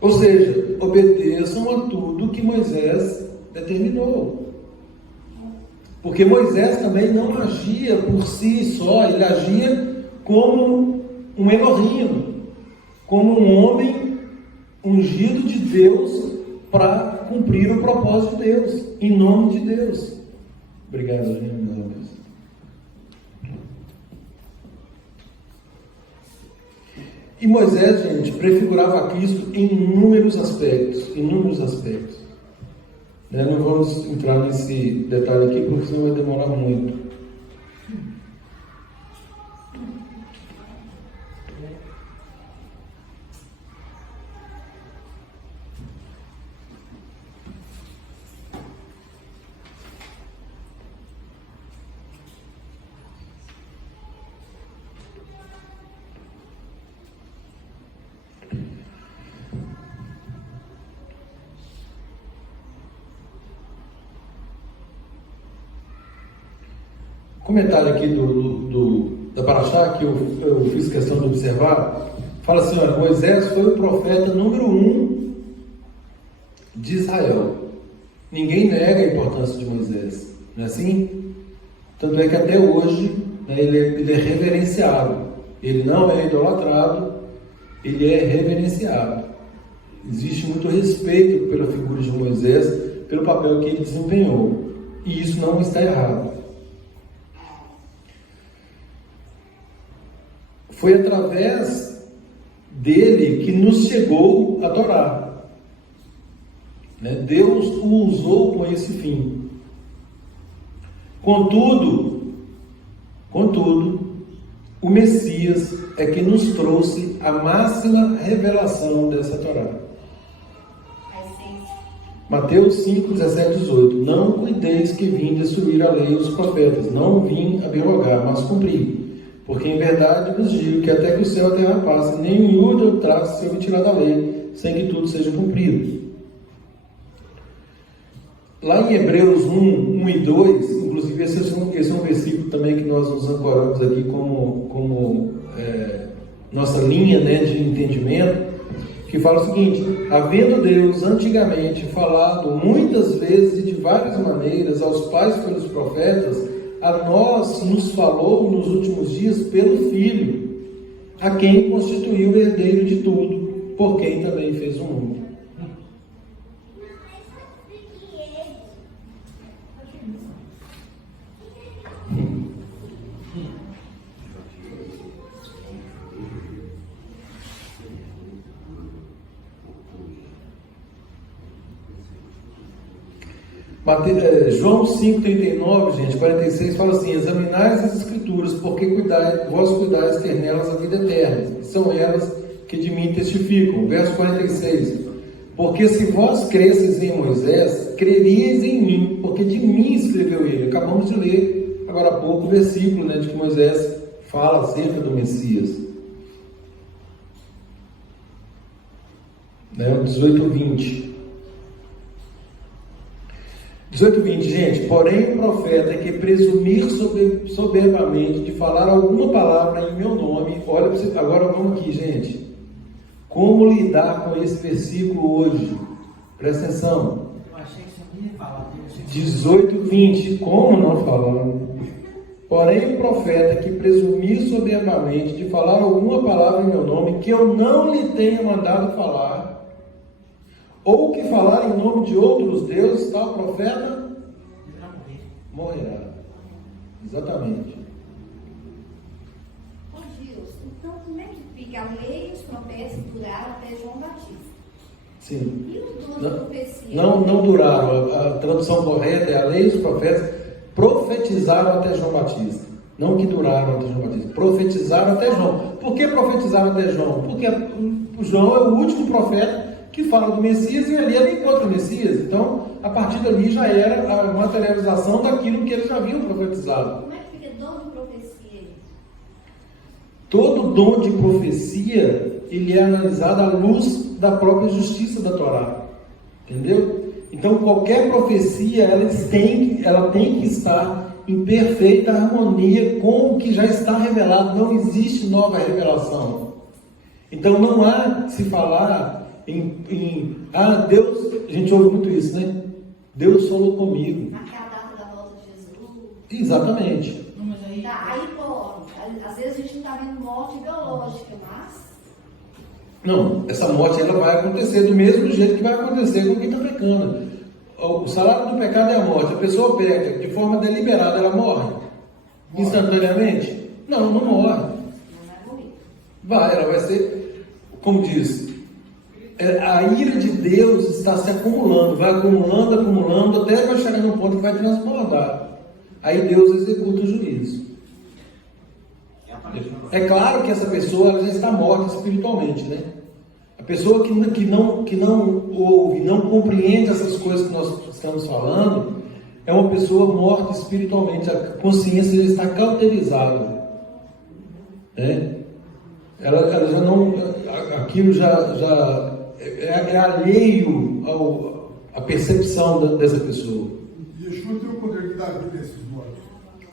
Ou seja, obedeçam a tudo que Moisés determinou. Porque Moisés também não agia por si só, ele agia como um Elohim, como um homem ungido de Deus para cumprir o propósito de Deus, em nome de Deus. Obrigado, gente, meus amigos. E Moisés, gente, prefigurava a Cristo em inúmeros aspectos, Não vamos entrar nesse detalhe aqui, porque senão vai demorar muito. Comentário aqui da Paraxá, que eu fiz questão de observar, fala assim, olha, Moisés foi o profeta número 1 de Israel. Ninguém nega a importância de Moisés, não é assim? Tanto é que até hoje, né, ele é reverenciado. Ele não é idolatrado, ele é reverenciado. Existe muito respeito pela figura de Moisés, pelo papel que ele desempenhou. E isso não está errado. Foi através dele que nos chegou a Torá. Deus o usou com esse fim. Contudo, o Messias é que nos trouxe a máxima revelação dessa Torá. Mateus 5, 17, 18. Não cuideis que vim destruir a lei e os profetas. Não vim abrogar, mas cumprir. Porque em verdade vos digo que até que o céu e a terra passem, nem um iúde ou traço se retirar da lei, sem que tudo seja cumprido. Lá em Hebreus 1 e 2, inclusive esse é um versículo também que nós nos ancoramos aqui como nossa linha, de entendimento, que fala o seguinte: havendo Deus antigamente falado muitas vezes e de várias maneiras aos pais pelos profetas, a nós nos falou nos últimos dias pelo Filho, a quem constituiu o herdeiro de tudo, por quem também fez o mundo. João 5,39, gente, 46, fala assim: examinais as Escrituras, porque vós cuidais ter nelas a vida eterna, são elas que de mim testificam. Verso 46, porque se vós cresceis em Moisés, creríeis em mim, porque de mim escreveu ele. Acabamos de ler agora há pouco o versículo, de que Moisés fala acerca do Messias. 18:20. 18:20, gente. Porém, o profeta que presumir soberbamente de falar alguma palavra em meu nome, olha, agora vamos aqui, gente. Como lidar com esse versículo hoje? Presta atenção. Eu achei que você ia falar. 18:20. Como não falar? Porém, o profeta que presumir soberbamente de falar alguma palavra em meu nome, que eu não lhe tenha mandado falar, ou que falar em nome de outros deuses, tal profeta morrerá. Exatamente. Ô Deus, então como é que fica? A lei e os profetas duraram até João Batista. Sim. E os dons da profecia? Não duraram. A tradução correta é: a lei e os profetas profetizaram até João Batista. Não que duraram até João Batista. Profetizaram até João. Por que profetizaram até João? Porque João é o último profeta que fala do Messias, e ali ele encontra o Messias. Então, a partir dali já era a materialização daquilo que eles já haviam profetizado. Como é que fica dom de profecia? Todo dom de profecia, ele é analisado à luz da própria justiça da Torá. Entendeu? Então, qualquer profecia, ela tem que estar em perfeita harmonia com o que já está revelado. Não existe nova revelação. Então, não há se falar Deus, a gente ouve muito isso, né? Deus falou comigo. Até a data da volta de Jesus. Exatamente. Não, mas aí, Aí, pô, às vezes a gente não está vendo morte biológica, mas Não, essa morte ela vai acontecer do mesmo jeito que vai acontecer com quem está pecando. O salário do pecado é a morte. A pessoa peca de forma deliberada, ela morre instantaneamente? Não morre. não vai morrer. Ela vai ser, como diz, a ira de Deus está se acumulando, vai acumulando, até vai chegar num ponto que vai transbordar. Aí Deus executa o juízo. É claro que essa pessoa ela já está morta espiritualmente, né? A pessoa que não ouve, não compreende essas coisas que nós estamos falando, é uma pessoa morta espiritualmente. A consciência já está cauterizada, né? Ela já não, aquilo já é alheio à percepção dessa pessoa. Yeshua tem o poder de dar vida a esses mortos.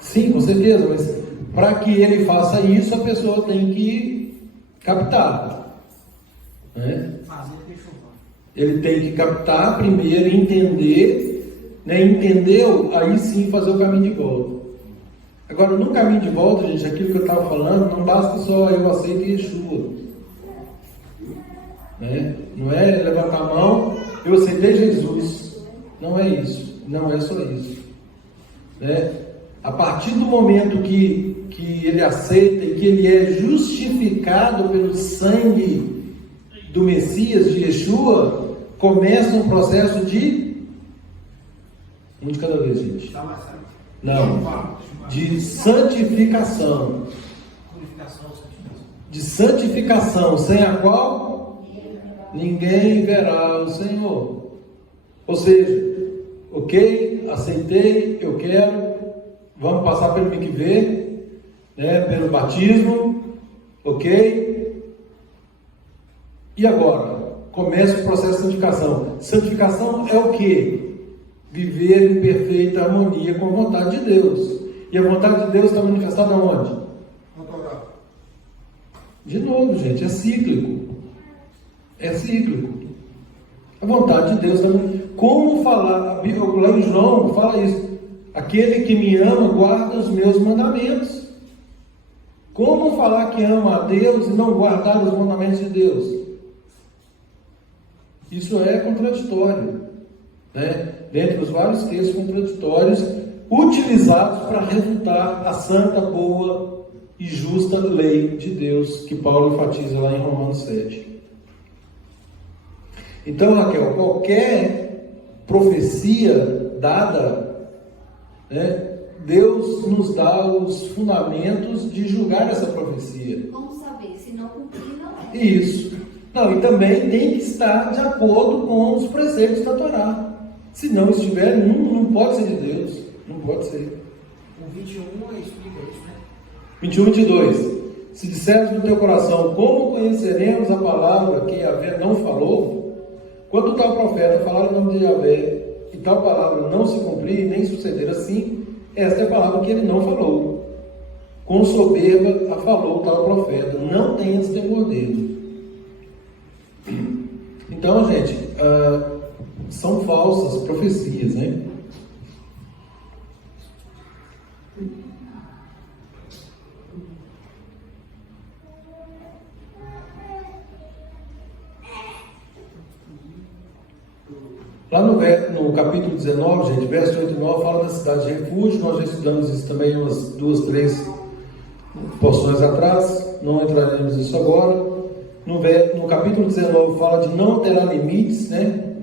Sim, com certeza, mas para que ele faça isso, a pessoa tem que captar, né? fazer deixa Ele tem que captar primeiro, entender, né? Entendeu? Aí sim fazer o caminho de volta. Agora, no caminho de volta, gente, aquilo que eu estava falando, não basta só eu aceito Yeshua, né? Não é levantar a mão, eu aceitei Jesus. Não é isso, não é só isso, né? A partir do momento que ele aceita e que ele é justificado pelo sangue do Messias, de Yeshua, começa um processo de um de cada vez, gente. Não, de santificação. De santificação, sem a qual ninguém verá o Senhor. Ou seja, ok, aceitei, eu quero, vamos passar pelo mikvê, né, pelo batismo, ok? E agora? Começa o processo de santificação. Santificação é o quê? Viver em perfeita harmonia com a vontade de Deus. E a vontade de Deus está manifestada onde? Na Torá. De novo, gente, é cíclico. É cíclico. A vontade de Deus também. Como falar? Lá em João fala isso. Aquele que me ama guarda os meus mandamentos. Como falar que ama a Deus e não guardar os mandamentos de Deus? Isso é contraditório, né? Dentre os vários textos contraditórios utilizados para refutar a santa, boa e justa lei de Deus que Paulo enfatiza lá em Romanos 7. Então, Raquel, qualquer profecia dada, né, Deus nos dá os fundamentos de julgar essa profecia. Como saber? Se não cumprir, não é. Isso. Não, e também tem que estar de acordo com os preceitos da Torá. Se não estiver, não pode ser de Deus. Não pode ser. O 21 explica isso, né? 21, 22. Se disseres no teu coração, como conheceremos a palavra que Yahvé não falou? Quando tal profeta falar em nome de Yahvé e tal palavra não se cumprir, nem suceder assim, esta é a palavra que ele não falou. Com soberba a falou tal profeta. Não tenhas temor dele. Então, gente, são falsas profecias, né? Lá no capítulo 19, gente, verso 8 e 9, fala da cidade de refúgio. Nós já estudamos isso também umas 2, 3 porções atrás, não entraremos nisso agora. No capítulo 19 fala de não terá limites, né?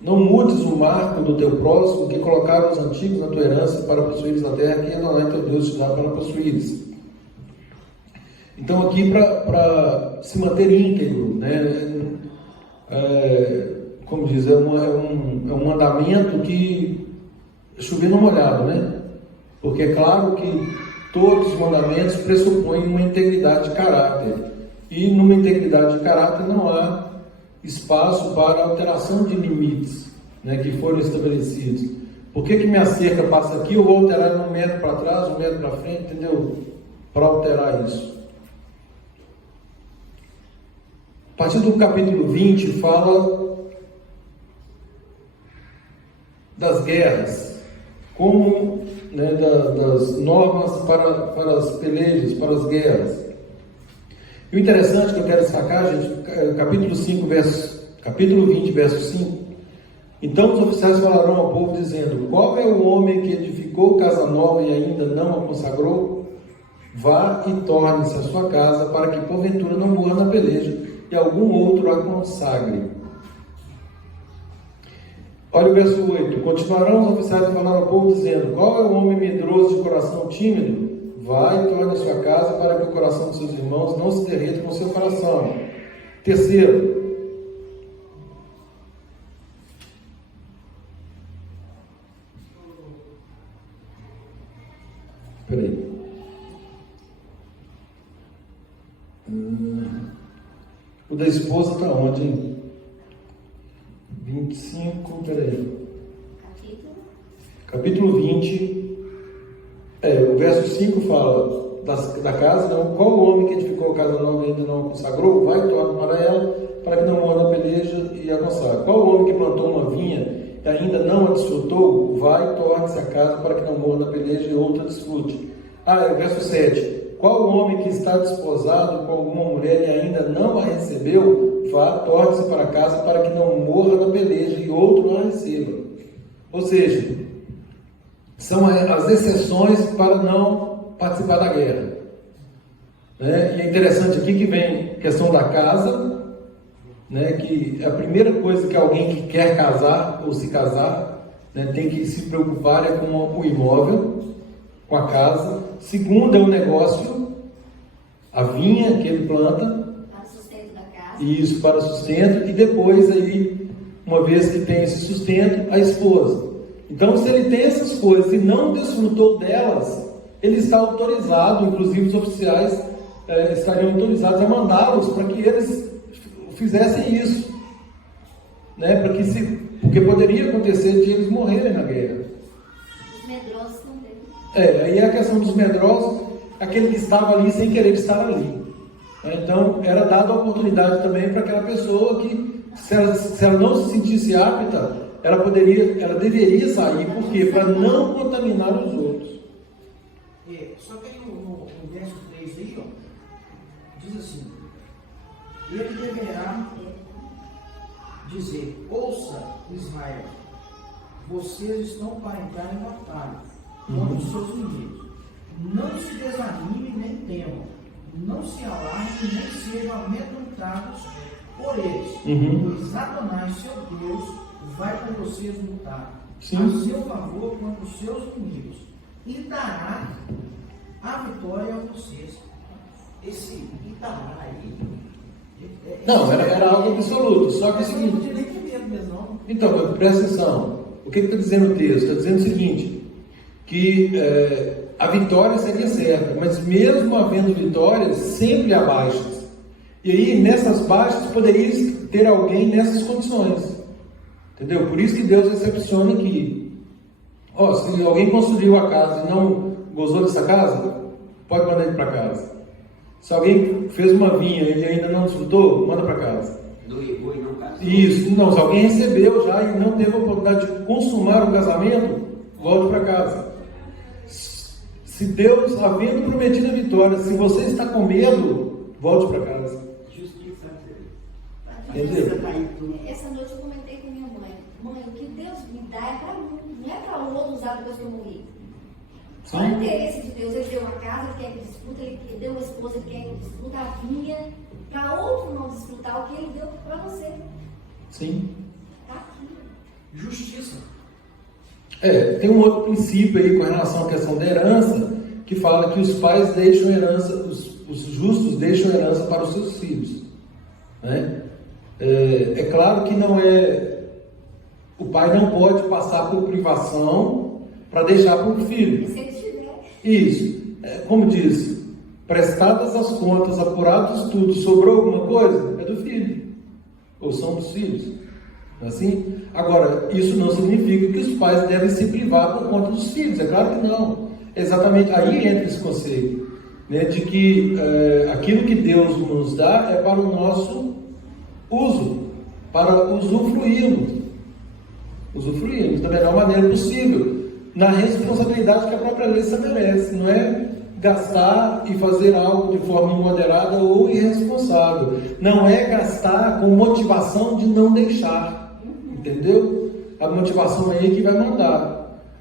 Não mudes o marco do teu próximo, que colocaram os antigos na tua herança para possuires a terra que Adonai teu Deus te dá para possuires. Então aqui para se manter íntegro, né? Como diz, é um mandamento que chover no molhado, né? Porque é claro que todos os mandamentos pressupõem uma integridade de caráter. E numa integridade de caráter não há espaço para alteração de limites, né, que foram estabelecidos. Por que minha cerca passa aqui, eu vou alterar 1 metro para trás, 1 metro para frente, entendeu? Para alterar isso. A partir do capítulo 20 fala das guerras, como, né, das normas para as pelejas, para as guerras. E o interessante que eu quero destacar, gente, capítulo 20, verso 5. Então os oficiais falarão ao povo dizendo: qual é o homem que edificou casa nova e ainda não a consagrou? Vá e torne-se a sua casa, para que porventura não morra na peleja e algum outro a consagre. Olha o verso 8. Continuarão os oficiais a falar ao povo dizendo: qual é o homem medroso de coração tímido? Vá e torne a sua casa, para que o coração de seus irmãos não se derreta com o seu coração. Terceiro, o da esposa está onde, hein? 25, capítulo 20, o verso 5 fala da casa, não, qual o homem que edificou a casa nova e ainda não a consagrou? Vai e torna para ela, para que não morra na peleja e a consagre. Qual o homem que plantou uma vinha e ainda não a desfrutou? Vai e torne-se a casa, para que não morra na peleja e outra desfrute. O verso 7. Qual o homem que está desposado com alguma mulher e ainda não a recebeu? Vá, torne-se para casa, para que não morra na peleja e outro a receba. Ou seja, são as exceções para não participar da guerra. Né? E é interessante aqui que vem a questão da casa, né? Que a primeira coisa que alguém que quer casar ou se casar, né, tem que se preocupar é com o imóvel, com a casa. Segundo é o negócio, a vinha que ele planta. Para o sustento da casa. Isso, para o sustento. E depois aí, uma vez que tem esse sustento, a esposa. Então, se ele tem essas coisas e não desfrutou delas, ele está autorizado, inclusive os oficiais estariam autorizados a mandá-los para que eles fizessem isso, né? Porque poderia acontecer de eles morrerem na guerra. Os medrosos também. Aí a questão dos medrosos, aquele que estava ali sem querer estar ali. Então, era dada a oportunidade também para aquela pessoa que, se ela não se sentisse apta, ela deveria sair, por quê? Para não contaminar os outros. Só que aí no verso 3 aí, ó, diz assim: ele deverá dizer: ouça, Israel, vocês estão para entrar em batalha contra os seus inimigos. Não se desanime nem temam, não se alarmem nem sejam amedrontados por eles, pois Satanás, seu Deus, vai com vocês lutar a seu favor contra os seus inimigos e dará a vitória a vocês. Esse e dará aí. Não, era algo absoluto. Só que é o seguinte. Não tinha nem medo mesmo, não. Então, presta atenção. O que está dizendo o texto? Está dizendo o seguinte: que a vitória seria certa, mas mesmo havendo vitórias, sempre há baixas. E aí, nessas baixas, poderia ter alguém nessas condições. Entendeu? Por isso que Deus recepciona aqui. Se alguém construiu a casa e não gozou dessa casa, pode mandar ele para casa. Se alguém fez uma vinha e ele ainda não desfrutou, manda para casa. Noivou e não casou. Isso. Não, se alguém recebeu já e não teve a oportunidade de consumar o casamento, volta para casa. Se Deus, havendo prometido a vitória, se você está com medo, volte para casa. Justiça. Entendeu? Essa noite eu comentei com minha mãe: mãe, o que Deus me dá é para mim, não é para o outro usar depois que eu morri. Olha o interesse de Deus. Ele deu uma casa, ele quer que desfruta, ele deu uma esposa, ele quer que desfruta, a vinha, para outro não desfrutar o que ele deu para você. Sim. Está aqui. Justiça. Tem um outro princípio aí com relação à questão da herança, que fala que os pais deixam herança, os justos deixam herança para os seus filhos. Né? É claro que o pai não pode passar por privação para deixar para o filho. Se ele tiver. Isso. Como diz, prestadas as contas, apurados os estudos, sobrou alguma coisa? É do filho. ou são dos filhos. Não é assim? Agora, isso não significa que os pais devem se privar por conta dos filhos, é claro que não. Exatamente aí entra esse conceito, né, de que aquilo que Deus nos dá é para o nosso uso, para usufruirmos da melhor maneira possível, na responsabilidade que a própria lei estabelece, não é gastar e fazer algo de forma imoderada ou irresponsável, não é gastar com motivação de não deixar, entendeu? A motivação aí que vai mandar.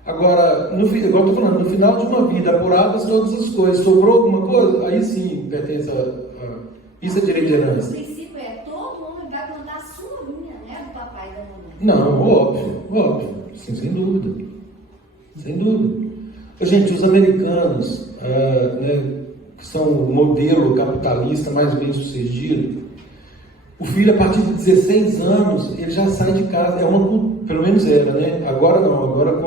Agora, igual eu estou falando, no final de uma vida, apuradas todas as coisas, sobrou alguma coisa? Aí sim, pertence isso é direito de O herança. princípio é todo homem vai plantar a sua linha, né? Do papai e da mamãe. Não, óbvio, sim, sem dúvida. Gente, os americanos, né, que são o modelo capitalista mais bem sucedido, o filho, a partir de 16 anos, ele já sai de casa. Pelo menos era, né? Agora não, agora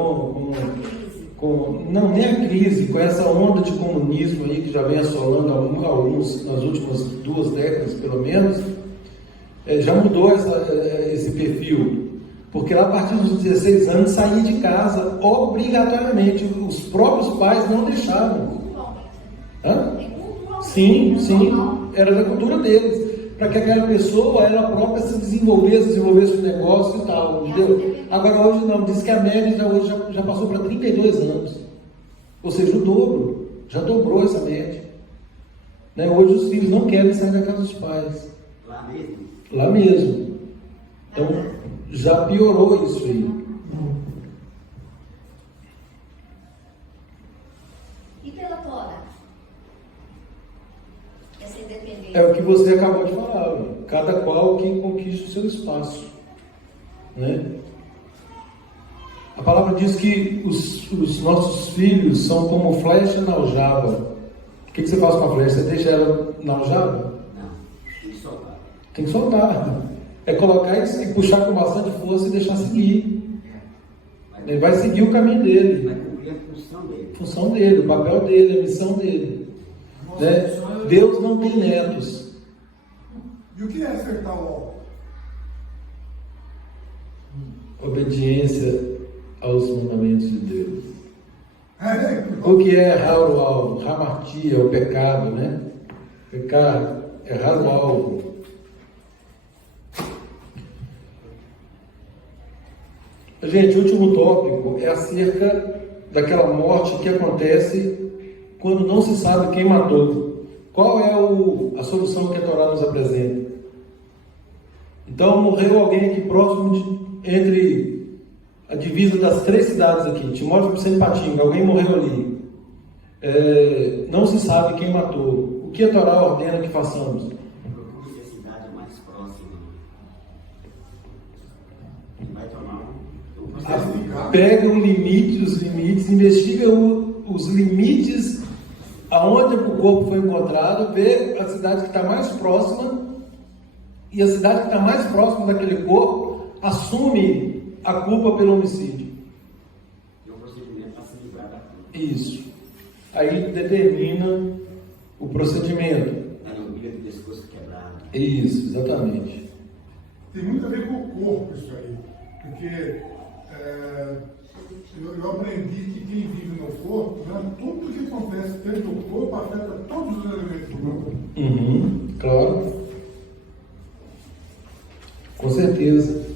não, nem a crise, com essa onda de comunismo aí que já vem assolando alguns nas últimas 2 décadas, pelo menos, já mudou esse perfil. Porque lá a partir dos 16 anos saía de casa obrigatoriamente. Os próprios pais não deixavam. Hã? Sim, era da cultura deles. Para que aquela pessoa, ela própria se desenvolvesse o negócio e tal, entendeu? Agora hoje não, diz que a média já passou para 32 anos. Ou seja, o dobro. Já dobrou essa média. Né? Hoje os filhos não querem sair da casa dos pais. Lá mesmo. Então, já piorou isso aí. E pela Torá? Essa independência. É o que você acabou de falar. Cada qual que conquiste o seu espaço. Né? A palavra diz que os nossos filhos são como flecha na aljava. O que você faz com a flecha? Você deixa ela na aljava? Não, tem que soltar. Tem que soltar. É colocar e puxar com bastante força e deixar seguir. Ele vai seguir o caminho dele. Vai cumprir a função dele. Função dele, o papel dele, a missão dele. Né? Deus não tem netos. E o que é acertar o alvo? Obediência aos mandamentos de Deus. O que é errar o alvo? Hamartia, o pecado, né? Pecar, errar o alvo. Gente, o último tópico é acerca daquela morte que acontece quando não se sabe quem matou. Qual é a solução que a Torá nos apresenta? Então, morreu alguém aqui próximo entre a divisa das 3 cidades aqui, Timóteo e Patinga, alguém morreu ali. Não se sabe quem matou. O que a Torá ordena que façamos? Procure a cidade mais próxima. Ele vai tomar Pega os limites, investiga os limites aonde o corpo foi encontrado, vê a cidade que está mais próxima, e a cidade que está mais próxima daquele corpo assume a culpa pelo homicídio. E o procedimento para se livrar da culpa. Isso. Aí determina o procedimento. Na lombilha do pescoço quebrado. Isso, exatamente. Tem muito a ver com o corpo isso aí. Porque eu aprendi que quem vive no corpo, né, tudo que acontece dentro do corpo afeta todos os elementos do corpo. Claro. Com certeza.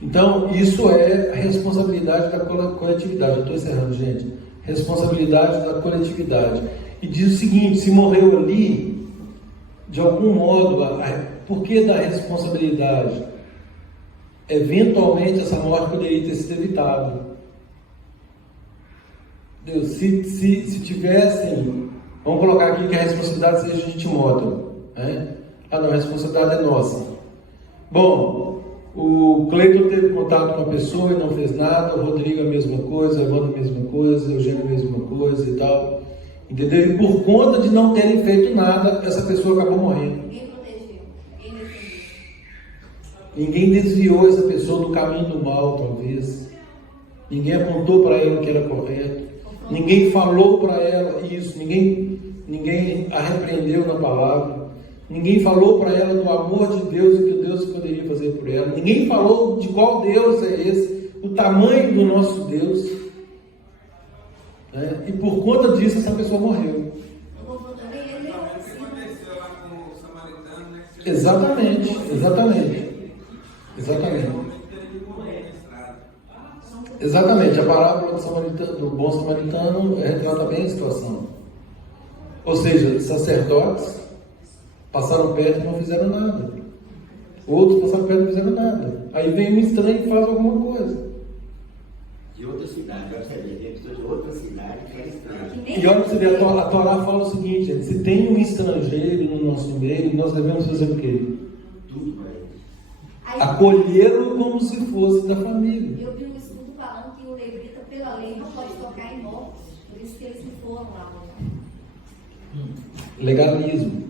Então, isso é a responsabilidade da coletividade. Eu estou encerrando, gente. Responsabilidade da coletividade. E diz o seguinte: se morreu ali, de algum modo, por que da responsabilidade? Eventualmente essa morte poderia ter sido evitada. Deus, se tivessem, vamos colocar aqui que a responsabilidade seja de Timóteo, né? Não, a responsabilidade é nossa. Bom, o Cleiton teve contato com a pessoa e não fez nada, o Rodrigo a mesma coisa, a Evandro a mesma coisa, o Eugênio a mesma coisa e tal, entendeu? E por conta de não terem feito nada, essa pessoa acabou morrendo. Ninguém protegeu, ninguém defendeu. Ninguém desviou essa pessoa do caminho do mal, talvez. Ninguém apontou para ela o que era correto. Ninguém falou para ela isso. Ninguém a repreendeu na palavra. Ninguém falou para ela do amor de Deus e o que Deus poderia fazer por ela. Ninguém falou de qual Deus é esse, o tamanho do nosso Deus. Né? E por conta disso, essa pessoa morreu. Eu vou também, ele é O que assim. aconteceu lá com o samaritano, né? Exatamente, exatamente. Exatamente. Exatamente, a parábola do bom samaritano retrata bem a situação. Ou seja, sacerdotes passaram perto e não fizeram nada. Outros passaram perto e não fizeram nada. Aí vem um estranho e faz alguma coisa. De outra cidade, olha você vê, tem pessoa de outra cidade que era estranha. E olha para você ver, a Torá fala o seguinte, gente, se tem um estrangeiro no nosso meio, nós devemos fazer o quê? Tudo para ele. Acolhê-lo como se fosse da família. Eu vi um estudo falando que o levita, pela lei, não pode tocar em mortos. Por isso que eles não foram lá. Legalismo.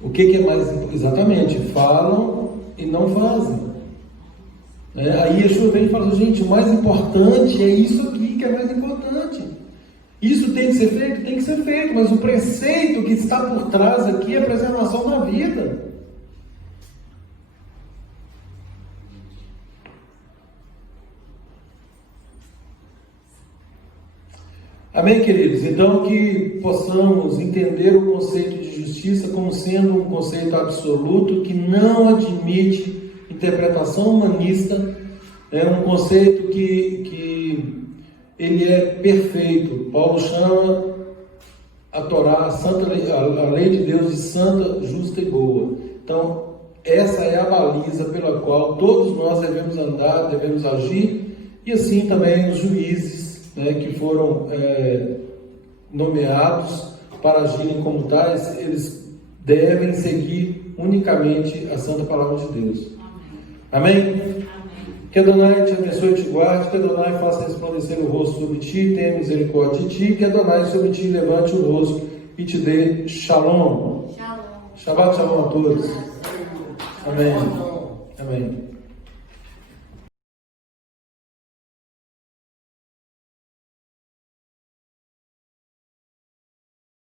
O que é mais importante? Exatamente, falam e não fazem. Aí Yeshua vem e fala, gente, o mais importante é isso aqui que é mais importante. Isso tem que ser feito? Tem que ser feito, mas o preceito que está por trás aqui é a preservação da vida. Amém, queridos? Então, que possamos entender o conceito de justiça como sendo um conceito absoluto que não admite interpretação humanista, é um conceito que ele é perfeito. Paulo chama a Torá, a lei de Deus, de santa, justa e boa. Então, essa é a baliza pela qual todos nós devemos andar, devemos agir, e assim também os juízes, que foram nomeados para agirem como tais, eles devem seguir unicamente a santa palavra de Deus. Amém? Que Adonai te abençoe e te guarde, que Adonai faça resplandecer o rosto sobre ti, tenha misericórdia de ti, que Adonai sobre ti levante o rosto e te dê shalom. Shalom. Shabbat shalom a todos. Amém. Amém.